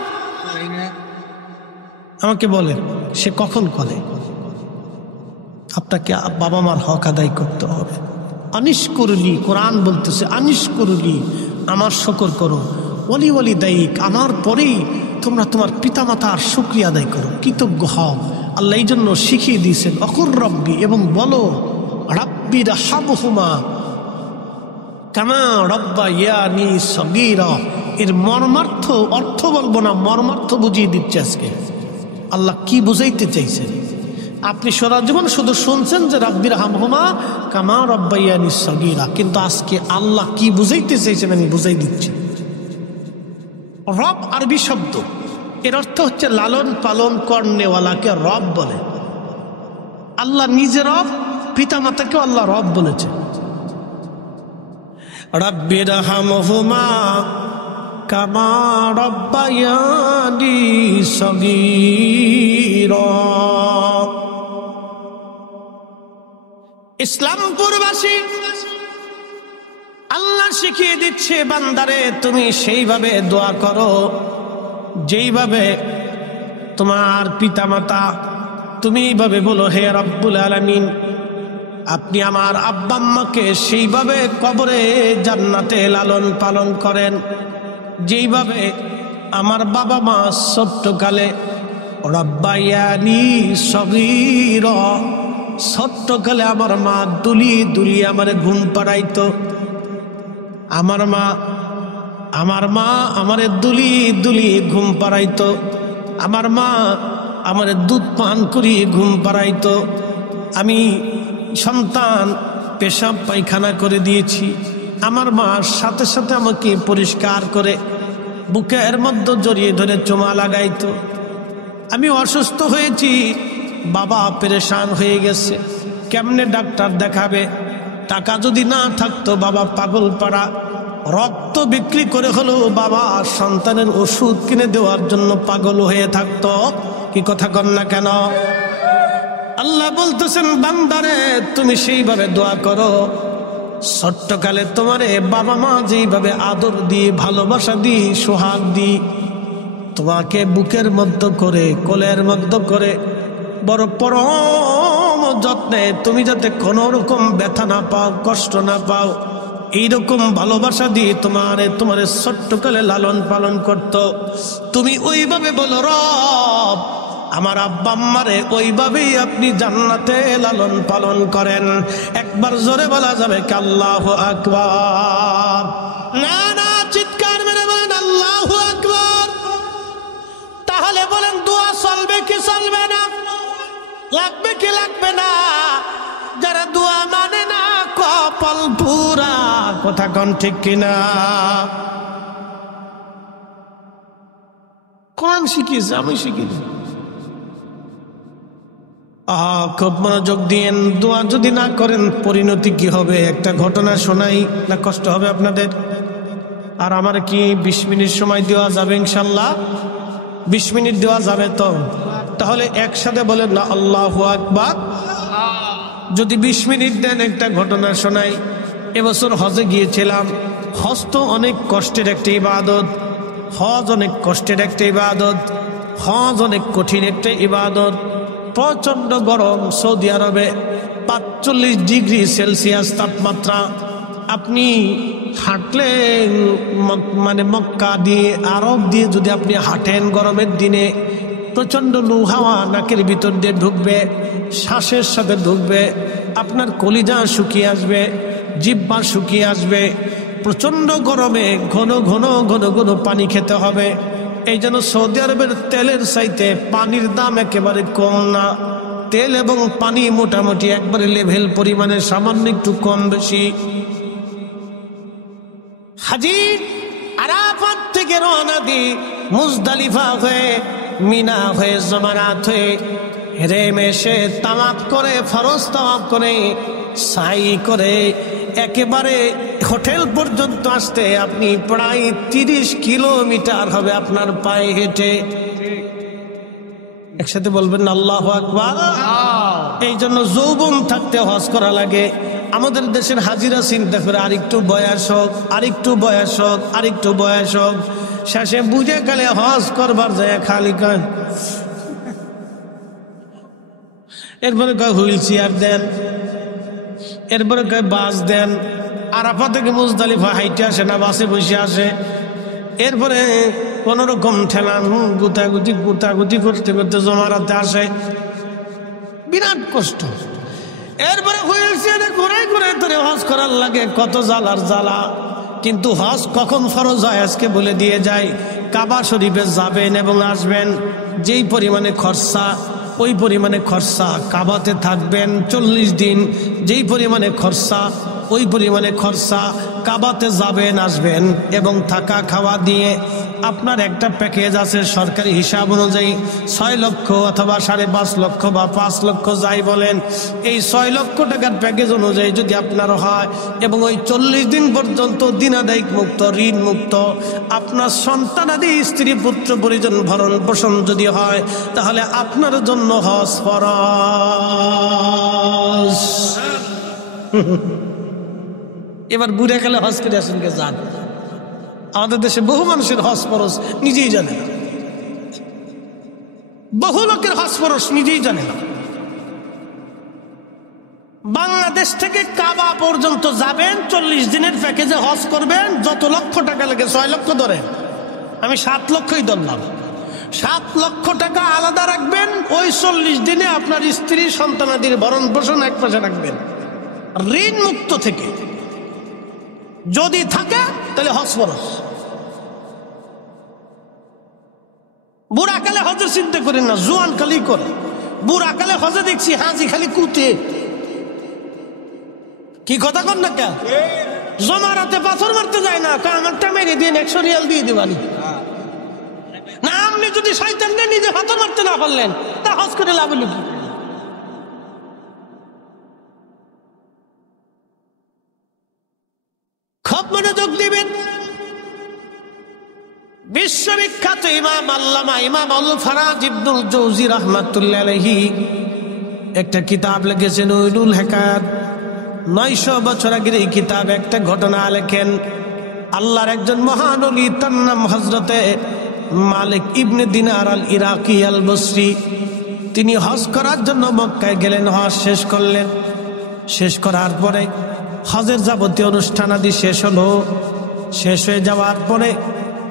আমাকে বলেন, সে কখন করে? আপনাকে বাবা মার হক আদায় করতে হবে। আনিশ করলি, কোরআন বলতেছে আনিশ করলি আমার শুকর করো, ওলি ওলি দায়িক, আমার পরেই তোমরা তোমার পিতামাতার শুকরিয়া আদায় করো, কৃতজ্ঞ হও। আল্লাহ এই জন্য শিখিয়ে দিয়েছেন অকুর রব্বি, এবং বলো রাব্বি রাহমহুমা কামা রাব্বায়ানি সগীরা। এর মর্মার্থ অর্থ বলবো না, মর্মার্থ বুঝিয়ে দিচ্ছে আজকে আল্লাহ কি বুঝাইতে চাইছেন। আপনি সারা জীবন শুধু শুনছেন যে রাব্বি রাহমহুমা কামা রাব্বায়ানি সগীরা, কিন্তু আজকে আল্লাহ কি বুঝাইতে চাইছেন আমি বুঝাই দিচ্ছি। রব আরবি শব্দ, এর অর্থ হচ্ছে লালন পালন করনেওয়ালাকে রব বলে। আল্লাহ নিজে রব, পিতামাতাকেও আল্লাহ রব বলেছে। রাব্বি রাহমহুমা কামা রাব্বায়ানি সগীরা। ইসলামপুরবাসী আল্লাহ শিখিয়ে দিচ্ছে বান্দারে তুমি সেইভাবে দোয়া করো যেইভাবে তোমার পিতামাতা, তুমি এইভাবে বলো হে রব্বুল আলামিন, আপনি আমার আব্বা আম্মাকে সেইভাবে কবরে জান্নাতে লালন পালন করেন যেইভাবে আমার বাবা মা ছোট্টকালে রাব্বায়ানি সগীরা, ছোট্টকালে আমার মা দুলিয়ে দুলিয়ে আমার ঘুম পাড়াইতো। আমার মা আমারে দুলিয়ে দুলিয়ে ঘুম পাড়াইতো। আমার মা আমারে দুধ পান করিয়ে ঘুম পাড়াইতো। আমি সন্তান পেশাব পায়খানা করে দিয়েছি, আমার মা সাথে সাথে আমাকে পরিষ্কার করে বুকের মধ্যে জড়িয়ে ধরে চুমা লাগাইতো। আমি অসুস্থ হয়েছি, বাবা পেরেশান হয়ে গেছে, কেমনে ডাক্তার দেখাবে, টাকা যদি না থাকতো বাবা পাগল পাড়া রক্ত বিক্রি করে হলেও বাবা সন্তানের ওষুধ কিনে দেওয়ার জন্য পাগল হয়ে থাকতো। কি কথা কন না কেন? আল্লাহ বলতেছেন বান্দারে তুমি সেইভাবে দোয়া করো ছোট্টকালে তোমারে বাবা মা যেইভাবে আদর দিয়ে ভালোবাসা দিয়ে সোহাগ দিয়ে তোমাকে বুকের মধ্যে করে কোলের মধ্যে করে বড় পরম যত্নে তুমি যাতে কোনো রকম ব্যথা না পাও, কষ্ট না পাও, এইরকম ভালোবাসা দিয়ে তোমারে ছোট্টকালে লালন পালন করত। তুমি ওইভাবে বলো রব আমার আব্বা আম্মারে ওইভাবেই আপনি জান্নাতে লালন পালন করেন। একবার জোরে বলা যাবে কি আল্লাহু আকবার? না না, চিৎকার মেরে বলেন আল্লাহু আকবার। তাহলে বলেন দোয়া চলবে কি চলবে না, লাগবে কি লাগবে না? যারা দোয়া মানে না কপাল পুরা, কথা কোন ঠিক কিনা? কোন শিখিয়েছে? আমি শিখিনি। খুব মনোযোগ দিয়েন। দোয়া যদি না করেন পরিণতি কি হবে একটা ঘটনা শোনাই, না কষ্ট হবে আপনাদের? আর আমার কি 20 মিনিট সময় দেওয়া যাবে? ইনশাল্লাহ 20 মিনিট দেওয়া যাবে তো? তাহলে একসাথে বলেন না আল্লাহু আকবার। যদি 20 মিনিট দেন একটা ঘটনা শোনাই। এবছর হজে গিয়েছিলাম। হজ তো অনেক কষ্টের একটা ইবাদত, হজ অনেক কষ্টের একটা ইবাদত, হজ অনেক কঠিন একটা ইবাদত। প্রচন্ড গরম, সৌদি আরবে 45 ডিগ্রি সেলসিয়াস তাপমাত্রা। আপনি হাঁটলেন মানে মক্কা দিয়ে আরব দিয়ে যদি আপনি হাঁটেন গরমের দিনে, প্রচন্ড লু হাওয়া নাকের ভিতর দিয়ে ঢুকবে, শ্বাসের সাথে ঢুকবে, আপনার কলিজা শুকিয়ে আসবে, জিহ্বা শুকিয়ে আসবে। প্রচন্ড গরমে ঘন ঘন ঘন ঘন পানি খেতে হবে। এই জন্য সৌদি আরবের তেলের চাইতে পানির দাম একেবারে কম না। তেল এবং পানি মোটামুটি একবারে লেভেল পরিমাণে, সামান্য একটু কম বেশি। হাজি আরাফাত থেকে রওনা দিয়ে মুজদালিফা হয়ে মিনা হয়ে জমারাত হয়ে হেরেম এসে তাওয়াফ করে, ফরজ তাওয়াফ করে, সাই করে একেবারে হোটেল পর্যন্ত আসতে আপনি প্রায় 30 কিলোমিটার হবে আপনার পায়ে হেঁটে। একসাথে বলবেন না আল্লাহু আকবার। এই জন্য যৌবন থাকতে হজ করা লাগে। আমাদের দেশের হাজিরা চিন্তা করে আরেকটু বয়স হোক, আরেকটু বয়স হোক, আরেকটু বয়স হোক, শেষে বুঝে গেলে হজ করবার যায় খালি কয়। এরপরে কয় হুইল চেয়ার দেন, এরপরে কয় বাস দেন, আরাফা থেকে মুজদালিফা হাইটে আসে না বাসে বসে আসে, এরপরে কোন রকম ঠেলান গুতাগুতি করতে করতে জমারাতে আসে, বিরাট কষ্ট। এরপরে হয়েছে ঘুরে ঘুরে ধরে হজ করার লাগে, কত জ্বালার জ্বালা। কিন্তু হজ কখন ফরজ হয় আজকে বলে দিয়ে যায়। কাবা শরীফে যাবেন এবং আসবেন, যেই পরিমাণে খরচা ওই পরিমাণে খরচা। কাবাতে থাকবেন 40 দিন, যেই পরিমাণে খরচা ওই পরিমাণে খরচা। কাবাতে যাবেন আসবেন এবং থাকা খাওয়া দিয়ে আপনার একটা প্যাকেজ আছে সরকারি হিসাব অনুযায়ী 6 লক্ষ অথবা 5.5 লক্ষ বা 5 লক্ষ যাই বলেন, এই 6 লক্ষ টাকার প্যাকেজ অনুযায়ী যদি আপনার হয় এবং ওই 40 দিন পর্যন্ত দিনাদায়িক মুক্ত, ঋণ মুক্ত, আপনার সন্তানাদি স্ত্রী পুত্র পরিজন ভরণ পোষণ যদি হয়, তাহলে আপনার জন্য হজ ফরজ। এবার বুড়ে গেলে হজ করে আসেন কে যান। আমাদের দেশে বহু মানুষের হজ ফরজ নিজেই জানে না, বহু লোকের হজ ফরজ নিজেই জানে না। বাংলাদেশ থেকে কাবা পর্যন্ত যাবেন, 40 দিনের প্যাকেজে হজ করবেন, যত লক্ষ টাকা লাগে 6 লক্ষ ধরেন, আমি 7 লক্ষই ধরলাম। 7 লক্ষ টাকা আলাদা রাখবেন, ওই 40 দিনে আপনার স্ত্রী সন্তানাদির ভরণ পোষণ এক পাশে রাখবেন, ঋণ মুক্ত থেকে। যদি থাকে তাহলে হজ ফরজ। বুড়াকালে হজের চিন্তা করেন না, জোয়ান খালি করে। বুড়াকালে হজে দেখছি হাজি খালি কুতে, কি কথা কন না কে? জমারাতে পাথর মারতে যায় না, আমারটা মেরে দিয়ে 100 রিয়াল দিয়ে দিবানি না। আপনি যদি শয়তানকে নিজে পাথর মারতে না পারলেন, তা হজ করে লাভ হলো কি? খুব মনোযোগ দিবেন। বিশ্ববিখ্যাত ইমাম আল্লামা ইমাম আল ফারাজ ইবনুল জৌজি রাহমাতুল্লাহ আলাইহি একটা কিতাব লিখেছেন উলুল হিকায়াত। 900 বছর আগের এই কিতাব একটা ঘটনা লেখেন। আল্লাহর একজন মহান ওলি, তার নাম হযরতে মালিক ইবনে দিনার আল ইরাকি আল বসরি। তিনি হজ করার জন্য মক্কায় গেলেন, হজ শেষ করলেন। শেষ করার পরে হজের যাবতীয় অনুষ্ঠানাদি শেষ হলো। শেষ হয়ে যাওয়ার পরে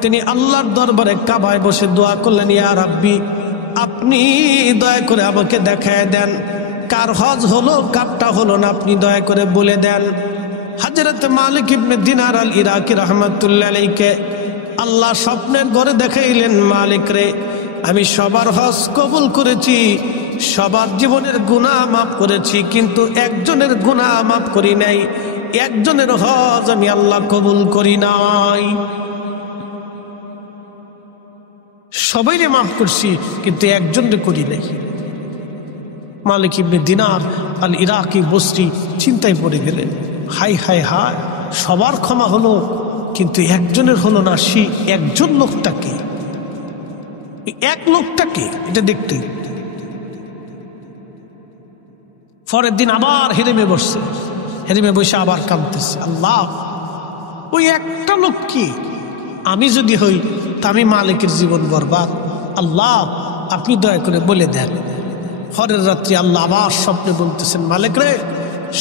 তিনি আল্লাহর দরবারে কাবায় বসে দোয়া করলেন, ইয়া রাব্বি, আপনি দয়া করে আমাকে দেখায় দেন কার হজ হলো কারটা হলো না, আপনি দয়া করে বলে দেন। হযরত মালিক ইবনে দিনার আল ইরাকি রাহমাতুল্লাহ আলাইহিকে আল্লাহ স্বপ্নের ঘরে দেখাইলেন, মালিক রে, আমি সবার হজ কবুল করেছি, সবার জীবনের গুনাহ মাফ করেছি, কিন্তু একজনের গুনাহ মাফ করি নাই, একজনের হজ আমি আল্লাহ কবুল করি নাই। সবাইরে মাফ করছি কিন্তু একজনরে করি নাই। মালিক ইবনে দিনার আল ইরাকি বসরি চিন্তায় পড়ে গেলেন, হাই হাই হাই, সবার ক্ষমা হলো কিন্তু একজনের হলো না। সে একজন লোকটাকে, এক লোকটাকে এটা দেখতে। পরের দিন আবার হেরেমে বসছে, হেরেমে বসে আবার কাঁদতেছে, আল্লাহ, ওই একটা লোক কি? আমি যদি হই তা আমি মালিকের জীবন বরবাদ। আল্লাহ, আপনি দয়া করে বলে দেন। পরের রাত্রি আল্লাহ আবার স্বপ্নে বলতেছেন, মালিক রে,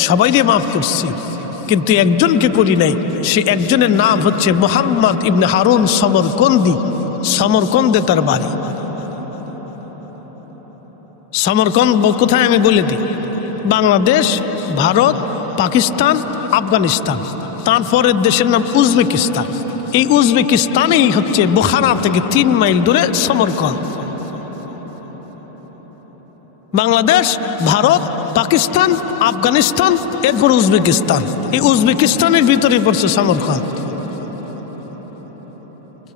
সবাইরে মাফ করছি কিন্তু একজনকে করি নাই। সে একজনের নাম হচ্ছে মুহাম্মদ ইবনে হারুন সমরকন্দি। সমরকন্দে তার বাড়ি। সমরকন্দ কোথায় আমি বলে দিই, বাংলাদেশ, ভারত, পাকিস্তান, আফগানিস্তান, তারপরের দেশের নাম উজবেকিস্তান। এই উজবেকিস্তানেই হচ্ছে বুখারা থেকে 3 মাইল দূরে সমরকন্দ। বাংলাদেশ, ভারত, পাকিস্তান, আফগানিস্তান, এরপর উজবেকিস্তান। এই উজবেকিস্তানের ভিতরে পড়ছে সমরকন্দ।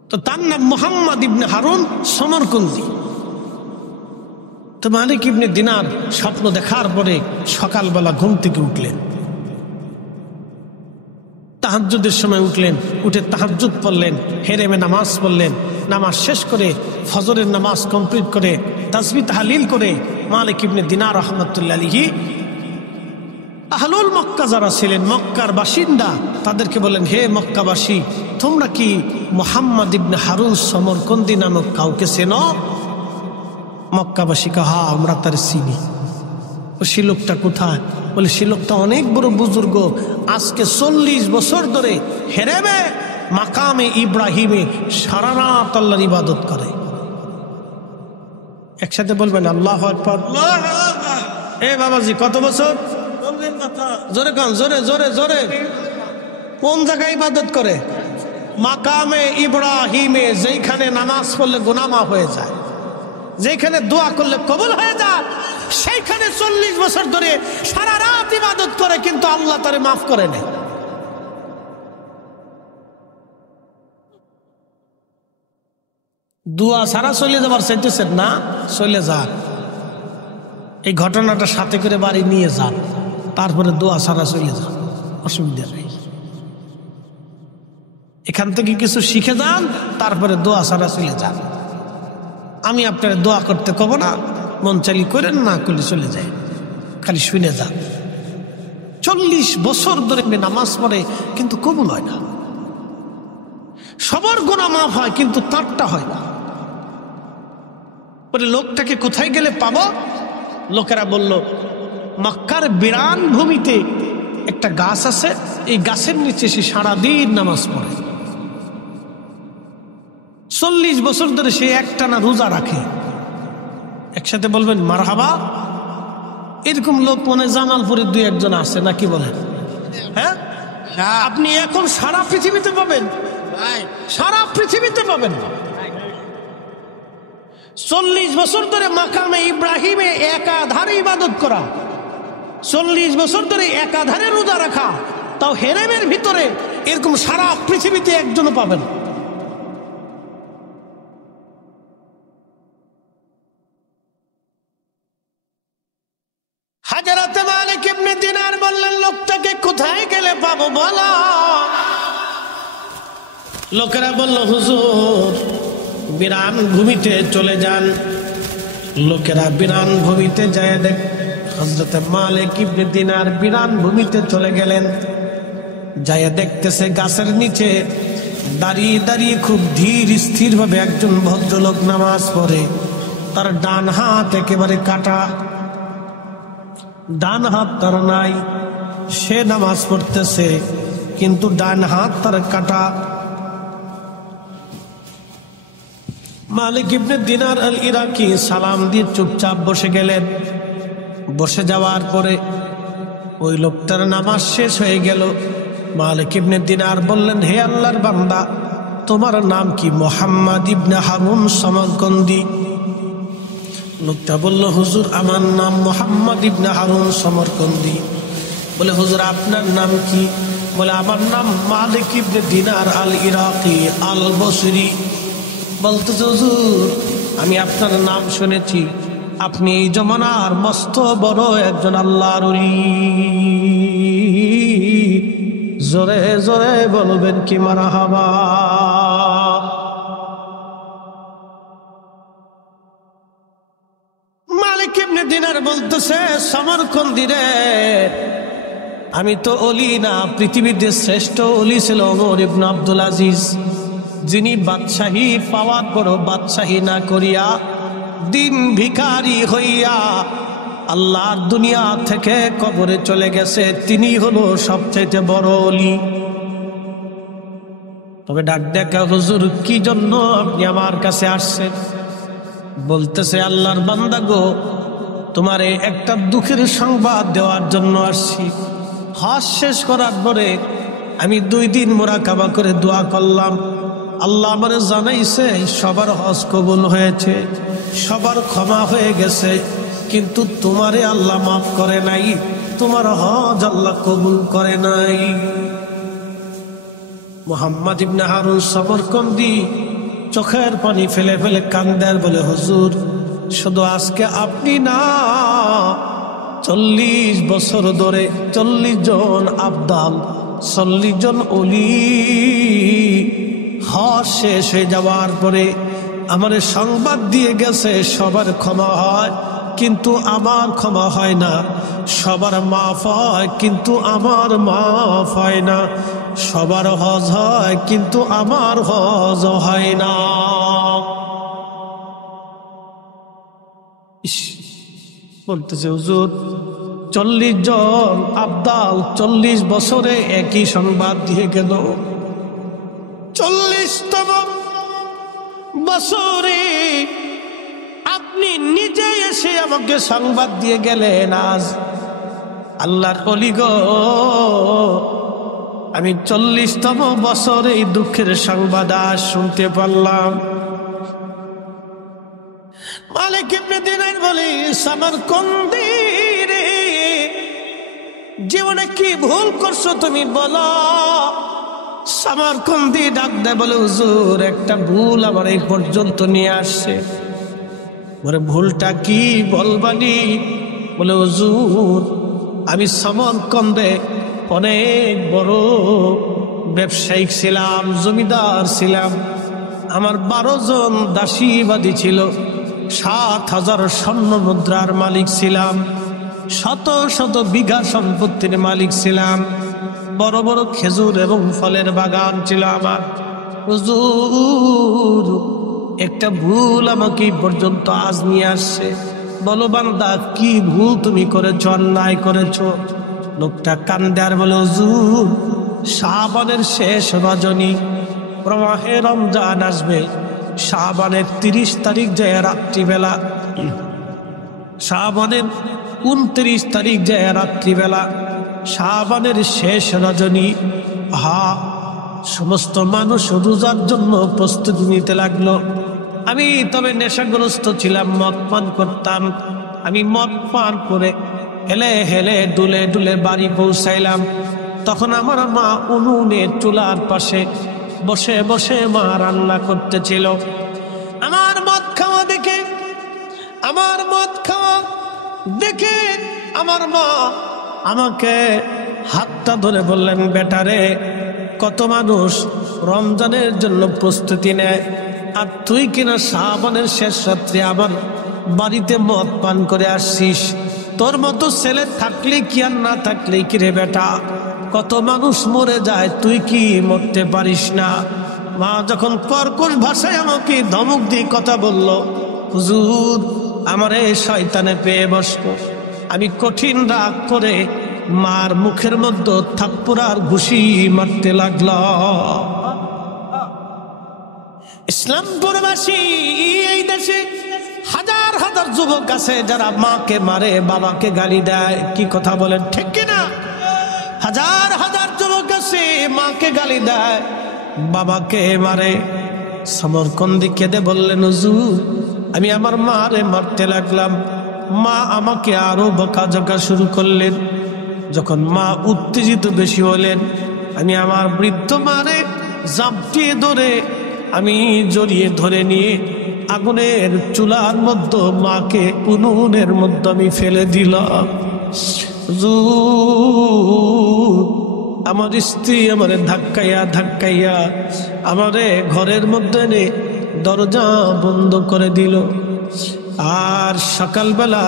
তো তার নাম মুহাম্মদ ইবনে হারুন সমরকন্দি। তো মালিক ইবনে দিনার স্বপ্ন দেখার পরে সকালবেলা ঘুম থেকে উঠলেন, তাহাজ্জুদের সময় উঠলেন, উঠে তাহাজ্জুদ পড়লেন, হেরেমে নামাজ পড়লেন। নামাজ শেষ করে ফজরের নামাজ কমপ্লিট করে তাসবিহ তাহলিল করে মালিক ইবনে দিনার রাহমাতুল্লাহ আলাইহি আহলুল মক্কা যারা ছিলেন, মক্কার বাসিন্দা, তাদেরকে বলেন, হে মক্কাবাসী, তোমরা কি মুহাম্মদ ইবনে হারুন সমরকন্দি নামক কাউকে চেনো? মক্কাবাসী কা, হ্যাঁ, আমরা তার চিনি। সে লোকটা কোথায়? বলে সে লোকটা অনেক বড় বুজুর্গ, আজকে 40 বছর ধরে হেরেমে মাকামে ইব্রাহিমে সারা রাত আল্লাহর ইবাদত করে। একসাথে বলবেন আল্লাহু আকবার। এ বাবাজি কত বছর? জোরে কান, জোরে জোরে জোরে। কোন জায়গায় ইবাদত করে? মাকামে ইব্রাহিমে, যেখানে নামাজ পড়লে গুনাহ মাফ হয়ে যায়, যেখানে দোয়া করলে কবুল হয়ে যায়, সেইখানে 40 বছর ধরে সারা রাত ইবাদত করে, কিন্তু আল্লাহ তারে মাফ করে নেয়। দোয়া সারা চলে যাবার চাইতেছেন না? চলে যান, এই ঘটনাটা সাথে করে বাড়ি নিয়ে যান, তারপরে দোয়া সারা চলে যান, অসুবিধা নেই। এখান থেকে কিছু শিখে যান, তারপরে দোয়া সারা চলে যান। আমি আপনার দোয়া করতে কব না, মন চালি করেন, না করলে চলে যায়, খালি শুনে যান। 40 বছর ধরে নামাজ পড়ে কিন্তু কবুল হয় না। সবার গুনাহ মাফ হয় কিন্তু তারটা হয় না। বলে লোকটাকে কোথায় গেলে পাবো? লোকেরা বলল মক্কার বিরান ভূমিতে একটা গাছ আছে, এই গাছের নিচে সে সারাদিন নামাজ পড়ে। 40 বছর ধরে সে একটানা রোজা রাখে। একসাথে বলবেন মারহাবা। এরকম লোক মনে জামালপুরে 2-1 আছে নাকি বলেন? হ্যাঁ, আপনি এখন সারা পৃথিবীতে পাবেন, সারা পৃথিবীতে পাবেন। 40 বছর ধরে মাকামে ইব্রাহিমে একাধারে ইবাদত করা, 40 বছর ধরে একাধারে রোজা রাখা, তাও হেরেমের ভিতরে, এরকম সারা পৃথিবীতে একজনও পাবেন। হাজরাতে মালিক ইবনে দিনার বললেন লোকটাকে কোথায় গেলে পাবো বলো? লোকেরা বলল হুজুর বিরান ভূমিতে চলে যান। লোকেরা বিরান ভূমিতে যায় দেখ, হযরতে মালিক ইবনে দিনার বিরান ভূমিতে চলে গেলেন। যায় দেখতেছে গাছের নিচে দাঁড়িয়ে দাঁড়িয়ে খুব ধীর স্থির ভাবে একজন ভদ্রলোক নামাজ পড়ে। তার ডান হাত একেবারে কাটা, ডান হাত তার নাই। সে নামাজ পড়তেছে কিন্তু ডান হাত তার কাটা। মালিক ইবনে দিনার আল ইরাকি সালাম দিয়ে চুপচাপ বসে গেলেন। বসে যাওয়ার পরে ওই লোকটার নামাজ শেষ হয়ে গেল। মালিক ইবনে দিনার বললেন, হে আল্লাহর বান্দা, তোমার নাম কি? মুহাম্মদ ইবনে হারুন সমরকন্দি। লোকটা বলল, হুজুর আমার নাম মুহাম্মদ ইবনে হারুন সমরকন্দি। বলে হুজুর আপনার নাম কি? বলে আমার নাম মালিক ইবনে দিনার আল ইরাকি আল বসরি। বলতেছে হুজুর আমি আপনার নাম শুনেছি, আপনি এই জমানার মস্ত বড় একজন আল্লাহর ওলি। জোরে জোরে বলবেন কি মারহাবা। মালিক ইবনে দিনার বলতেছে, সমরকন্দি রে, আমি তো ওলি না, পৃথিবীতে শ্রেষ্ঠ ওলি ছিল ওমর ইবনে আব্দুল আজিজ, যিনি বাদশাহী পাওয়ার পর বাদশাহী না করিয়া দিন ভিখারি হইয়া আল্লাহর দুনিয়া থেকে কবরে চলে গেছে। তিনি হলো সবচেয়ে বড় ওলি। তবে ডাক দেখা, হুজুর কি জন্য আপনি আমার কাছে আসছেন? বলতেছে, আল্লাহর বান্দা গো, তোমারে একটা দুঃখের সংবাদ দেওয়ার জন্য আসছি। হজ শেষ করার পরে আমি 2 দিন মুরাকাবা করে দোয়া করলাম। আল্লাহ আমারে জানাইছে সবার হজ কবুল হয়েছে, সবার ক্ষমা হয়ে গেছে, কিন্তু তোমারে আল্লাহ মাফ করে নাই, তোমার হজ আল্লাহ কবুল করে নাই। মুহাম্মদ ইবনে হারুন সমরকন্দি চোখের পানি ফেলে ফেলে কান্দার বলে, হুজুর শুধু আজকে আপনি না, 40 বছর ধরে 40 জন আবদাল, 40 জন ওলি হজ শেষ হয়ে যাওয়ার পরে আমারে সংবাদ দিয়ে গেছে সবার ক্ষমা হয় কিন্তু আমার ক্ষমা হয় না, সবার মাফ হয় কিন্তু আমার মাফ হয় না, সবার হজ হয় কিন্তু আমার হজ হয় না। বলতেছে হুজুর 40 জন আবদাল 40 বছরে একই সংবাদ দিয়ে গেল। 40তম বছরে আপনি নিজে এসে আমাকে সংবাদ দিয়ে গেলেন। আজ আল্লাহর ওলি গো, আমি 40তম বছরে এই দুঃখের সংবাদ আজ শুনতে পারলাম। মালিক ইবনে দিনার বলে, সামারকন্দি রে, জীবনে কি ভুল করছো তুমি বলো। সামারকন্দি ডাক দেয়, বলে হুজুর একটা ভুল আমার এই পর্যন্ত নিয়ে আসছে। বলে ভুলটা কি বলবানি? বলে হুজুর, আমি সামারকন্দে অনেক বড় ব্যবসায়িক ছিলাম, জমিদার ছিলাম। আমার 12 জন দাসীবাদী ছিল, 7,000 স্বর্ণ মুদ্রার মালিক ছিলাম, শত শত বিঘা সম্পত্তির মালিক ছিলাম, বড় বড় খেজুর এবং ফলের বাগান ছিল আমার। হুজুর, একটা ভুল আমাকে এই পর্যন্ত আজ নিয়ে আসছে। বলো বান্দা, কি ভুল তুমি করেছো, অন্যায় করেছো? লোকটা কান্দে আর বলে, হুজুর, শাবানের শেষ রজনী, প্রবাহে রমজান আসবে, শাবানের 30 তারিখ যায় রাত্রিবেলা, শাবানের 29 তারিখ যায় রাত্রিবেলা, শাবানের শেষ রজনী। সমস্ত মানুষ রোজার জন্য প্রস্তুতি নিতে লাগলো। আমি তবে নেশাগ্রস্ত ছিলাম, মদ পান করতাম। আমি মদ পান করে হেলে হেলে দুলে দুলে বাড়ি পৌঁছাইলাম। তখন আমার মা উনুনের চুলার পাশে বসে বসে মা রান্না করতেছিল। আমার মদ খাওয়া দেখে আমার মা আমাকে হাতটা ধরে বললেন, বেটারে, কত মানুষ রমজানের জন্য প্রস্তুতি নেয়, আর তুই কিনা শাবানের শেষ রাত্রে আমার বাড়িতে মদ পান করে আসছিস। তোর মতো ছেলে থাকলে কি আর না থাকলে কি রে বেটা, কত মানুষ মরে যায়, তুই কি মরতে পারিস না? মা যখন কর্কশ ভাষায় আমাকে ধমক দিয়ে কথা বলল, হুজুর, আমারে শয়তানে পেয়ে বসলো। আমি কঠিন রাগ করে মার মুখের মধ্যে থাপ্পড়ার ঘুষি মারতে লাগলাম। ইসলামপুরবাসী এই দেশে হাজার হাজার যুবক আছে যারা মাকে মারে, বাবাকে গালি দেয়। কি কথা বলেন, ঠিক কিনা? হাজার হাজার যুবক আছে মাকে গালি দেয়, বাবাকে মারে। সমরকন্দি কেঁদে বললেন, হুজুর, আমি আমার মারে মারতে লাগলাম। মা আমাকে আরো বকাঝকা শুরু করলেন। যখন মা উত্তেজিত বেশি হলেন, আমি আমার বৃদ্ধ মারে জাপটিয়ে ধরে আমি জড়িয়ে ধরে নিয়ে আগুনের চুলার মধ্যে মাকে উনুনের মধ্যে আমি ফেলে দিলাম। আমার স্ত্রী আমারে ধাক্কাইয়া আমারে ঘরের মধ্যে এনে দরজা বন্ধ করে দিল। আর সকালবেলা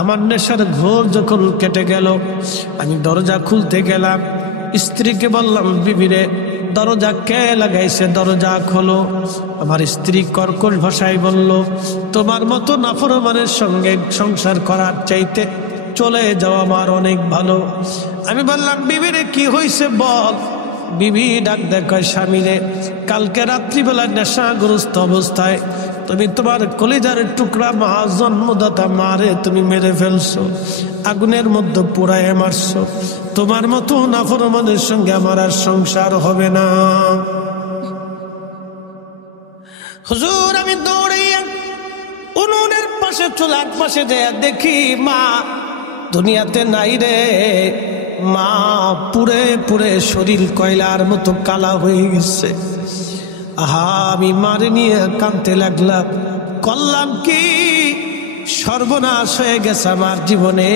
আমার নেশার ঘোর যখন কেটে গেল, আমি দরজা খুলতে গেলাম। স্ত্রীকে বললাম, বিবিরে, দরজা কে লাগাইছে, দরজা খোলো। আমার স্ত্রী কর্কশ ভাষায় বলল, তোমার মতো নাফরমানের সঙ্গে সংসার করার চাইতে চলে যাওয়া আমার অনেক ভালো। আমি বললাম, বিবিরে কি হয়েছে বল। বিবি ডাক দেখায়, স্বামীরে, কালকে রাত্রিবেলা নেশাগ্রস্ত অবস্থায় তুমি তোমার কলিজার টুকরা মা, জন্মদাতা মারে তুমি মেরে ফেলছো, আগুনের মধ্যে পোড়ায় মারছো। তোমার মতো নাফরমানের সঙ্গে আমার আর সংসার হবে না। হুজুর, আমি দৌড়াইয়া উনুনের পাশে চুলার পাশে যায় দেখি মা দুনিয়াতে নাই রে। মা পুড়ে পুড়ে শরীর কয়লার মতো কালা হয়ে গেছে। আমি মারে নিয়ে কাঁদতে লাগলাম। করলাম কি, সর্বনাশ হয়ে গেছে আমার জীবনে।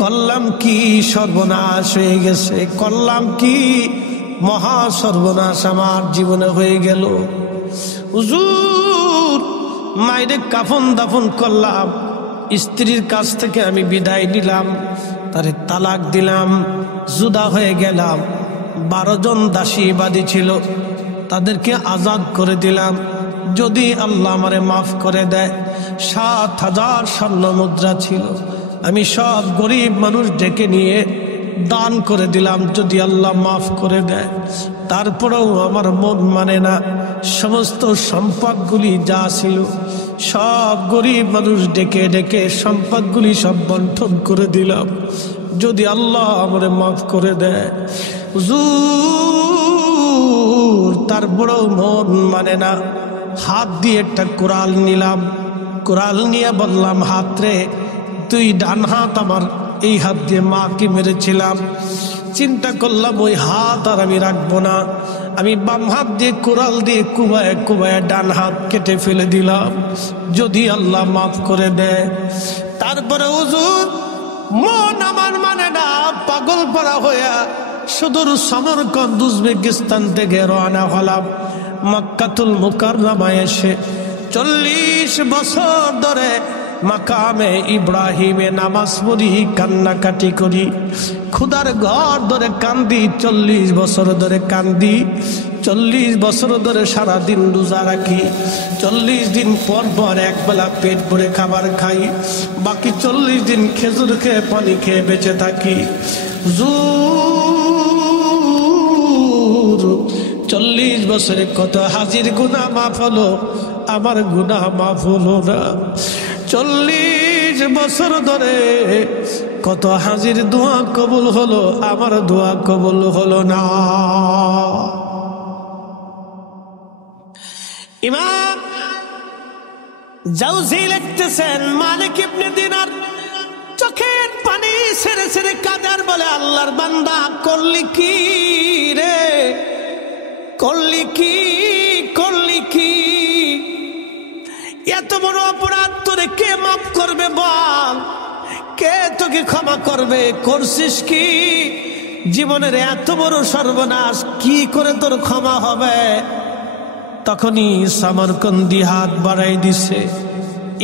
করলাম কি, সর্বনাশ হয়ে গেছে। করলাম কি, মহা সর্বনাশ আমার জীবনে হয়ে গেল। হুজুর, মায়েরে কাফন দাফন করলাম। স্ত্রীর কাছ থেকে আমি বিদায় নিলাম, তারে তালাক দিলাম, জুদা হয়ে গেলাম। 12 জন দাসীবাদী ছিল, তাদেরকে আজাদ করে দিলাম। যদি আল্লাহ আমারে মাফ করে দেয়, 7,000 স্বর্ণ মুদ্রা ছিল, আমি সব গরিব মানুষ ডেকে নিয়ে দান করে দিলাম, যদি আল্লাহ মাফ করে দেয়। তারপরেও আমার মন মানে না, সমস্ত সম্পদগুলি যা ছিল সব গরিব মানুষ ডেকে ডেকে সম্পদগুলি সব বন্টন করে দিলাম, যদি আল্লাহ আমারে মাফ করে দেয়। হুজুর তারপরেও মন মানে না, হাত দিয়ে একটা কোরাল নিলাম, কোরাল নিয়ে বললাম, হাত রে তুই ডান হাত আমার এই হাত দিয়ে মাকে মেরেছিলাম, চিন্তা করলাম ওই হাত আর আমি রাখবো না, আমি বাম হাত দিয়ে কোরাল দিয়ে কুবায় কুবায় ডান হাত কেটে ফেলে দিলাম, যদি আল্লাহ মাফ করে দেয়। তারপরে হুজুর মন আমার মানে না, পাগল পাড়া হইয়া সুদূর সমরকন্দ উজবেকিস্তান থেকে রওনা হলাম। মক্কাতুল মুকাররমায় এসে 40 বছর ধরে মাকামে ইব্রাহিমে নামাজ পড়ি, কান্নাকাটি করি, খুদার ঘর ধরে কান্দি, 40 বছর ধরে কান্দি, 40 বছর ধরে সারাদিন রোজা রাখি, 40 দিন পর পর একবেলা পেট ভরে খাবার খাই, বাকি 40 দিন খেজুর খেয়ে পানি খেয়ে বেঁচে থাকি। 40 বছরে কত হাজির গুনাহ মাফ হলো, আমার গুনাহ মাফ হলো না। 40 বছর ধরে কত হাজির দোয়া কবুল হলো, আমার দোয়া কবুল হলো না। ইমাম জাওজি লিখতেছেন, মালিক ইবনে দিনার চোখের পানি ছেড়ে ছেড়ে কাঁদার বলে, আল্লাহর বান্দা করলি কি রে, করলি কি, করলি কি, এত বড় অপরাধ তোরে কে মাফ করবে বল, কে তোকে ক্ষমা করবে, করছিস কি, জীবনের এত বড় সর্বনাশ, কি করে তোর ক্ষমা হবে। তখনই সামরকন্দি হাত বাড়াই দিছে।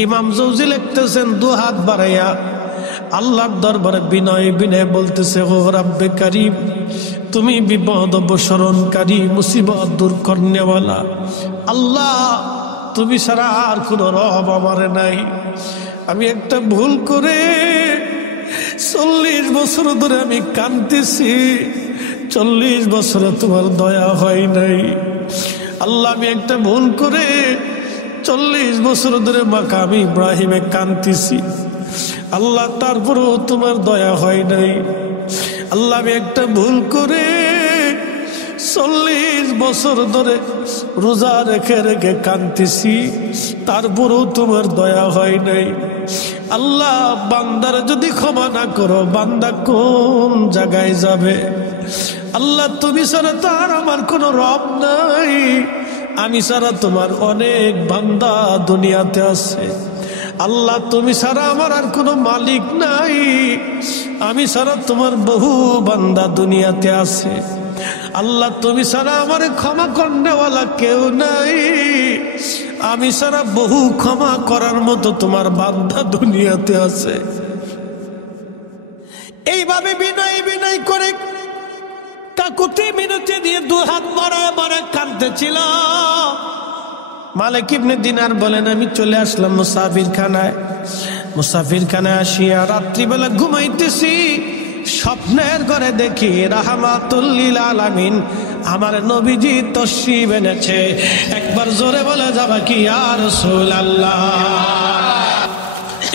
ইমাম জৌজি লিখতেছেন, 2 হাত বাড়াইয়া আল্লাহর দরবারে বিনয় বিনয় বলতেছে, ও রব্বে কারীম, তুমি বিপদ অবসরণকারী, মুসিবত দূর করনেওয়ালা আল্লাহ, তুমি ছাড়া আর কোন রব আমার নাই। আমি একটা ভুল করে 40 বছর ধরে আমি কাঁদতেছি, 40 বছরে তোমার দয়া হয় নাই আল্লাহ। আমি একটা ভুল করে 40 বছর ধরে মাকামে ইব্রাহিমে কাঁদতেছি আল্লাহ, তারপরেও তোমার দয়া হয় নাই আল্লাহ। আমি একটা ভুল করে 40 বছর ধরে রোজা রেখে রেখে কাঁদতেছি, তারপরেও তোমার দয়া হয় নাই আল্লাহ। বান্দার যদি ক্ষমা না করো, বান্দা কোন জায়গায় যাবে আল্লাহ? তুমি ছাড়া তো আর আমার কোনো রব নাই, আমি ছাড়া তোমার অনেক বান্দা দুনিয়াতে আছে আল্লাহ। তুমি ছাড়া আমার আর কোনো মালিক নাই, আমি ছাড়া তোমার বহু বান্দা দুনিয়াতে আছে আল্লাহ। তুমি ছাড়া আমার ক্ষমা করনেওয়ালা কেউ নাই, আমি ছাড়া বহু ক্ষমা করার মতো তোমার বান্দা দুনিয়াতে আছে। এইভাবে বিনয় বিনয় করে কাকুতি মিনতি দিয়ে 2 হাত বাড়ায় বাড়ায় কাঁদতেছিল। মালিক ইবনে দিনার বলেন, আমি চলে আসলাম মুসাফির খানায়। মুসাফির খানায় আসিয়া রাত্রিবেলা ঘুমাইতেছি, স্বপ্নের ঘরে দেখি রাহমাতুল লিল আলামিন আমার নবীজি তশরিফ এনেছে। একবার জোরে বলে যাবা কি ইয়া রাসূলুল্লাহ।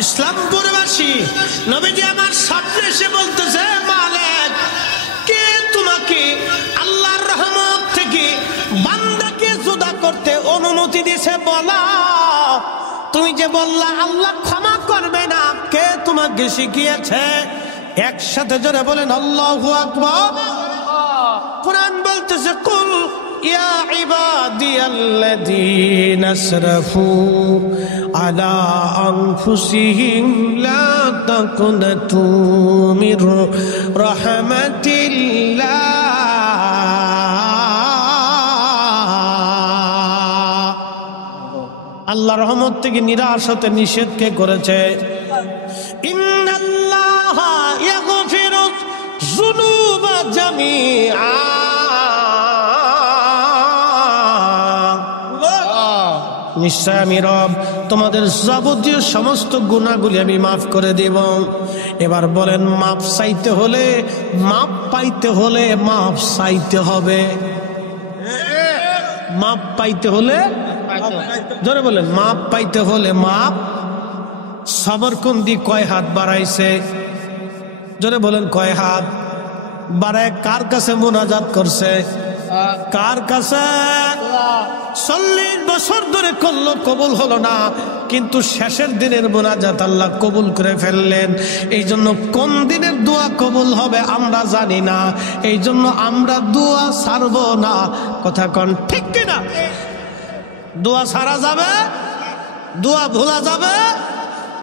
ইসলামপুরবাসী নবীজি আমার স্বপ্নে এসে বলতেছে, মালিক কে তোমাকে আল্লাহর রহমত থেকে বান্দাকে জুদা করতে অনুমতি দিয়েছে বলা? তুমি যে বললা আল্লাহ ক্ষমা করবে না, কে তোমাকে শিখিয়েছে? একসাথে জোরে বলেন আল্লাহু আকবার। কুরআন বলতেছে, কুল ইয়া ইবাদিয়াল্লাযীনা আসরাফু আলা আনফুসিহিম লা তাকুনাতু মির রাহমাতিল্লাহ। আল্লাহ রহমত থেকে নিরাশ হতে নিষেধ কে করেছে? ইন্নাল্লাহা ইয়াগফিরু যুনুবা জামিআ, নিশ্চয় আমি রব তোমাদের যাবতীয় সমস্ত গুনাহগুলি আমি মাফ করে দেব। এবার বলেন, মাপ চাইতে হলে, মাপ পাইতে হলে মাপ চাইতে হবে। মাপ পাইতে হলে, জোরে বলেন, মাপ পাইতে হলে মাপ। সবরকন্দি কয় হাত বাড়াইছে? জোরে বলেন, কয় হাত বাড়ায় কার কাছে মুনাজাত করছে? কার কাছে? 40 বছর ধরে করলো, কবুল হলো না, কিন্তু শেষের দিনের মুনাজাত আল্লাহ কবুল করে ফেললেন। এই জন্য কোন দিনের দোয়া কবুল হবে আমরা জানি না, এই জন্য আমরা দোয়া ছাড়বো না। কথা কন ঠিক কিনা? দোয়া ছাড়া যাবে? দোয়া ভোলা যাবে?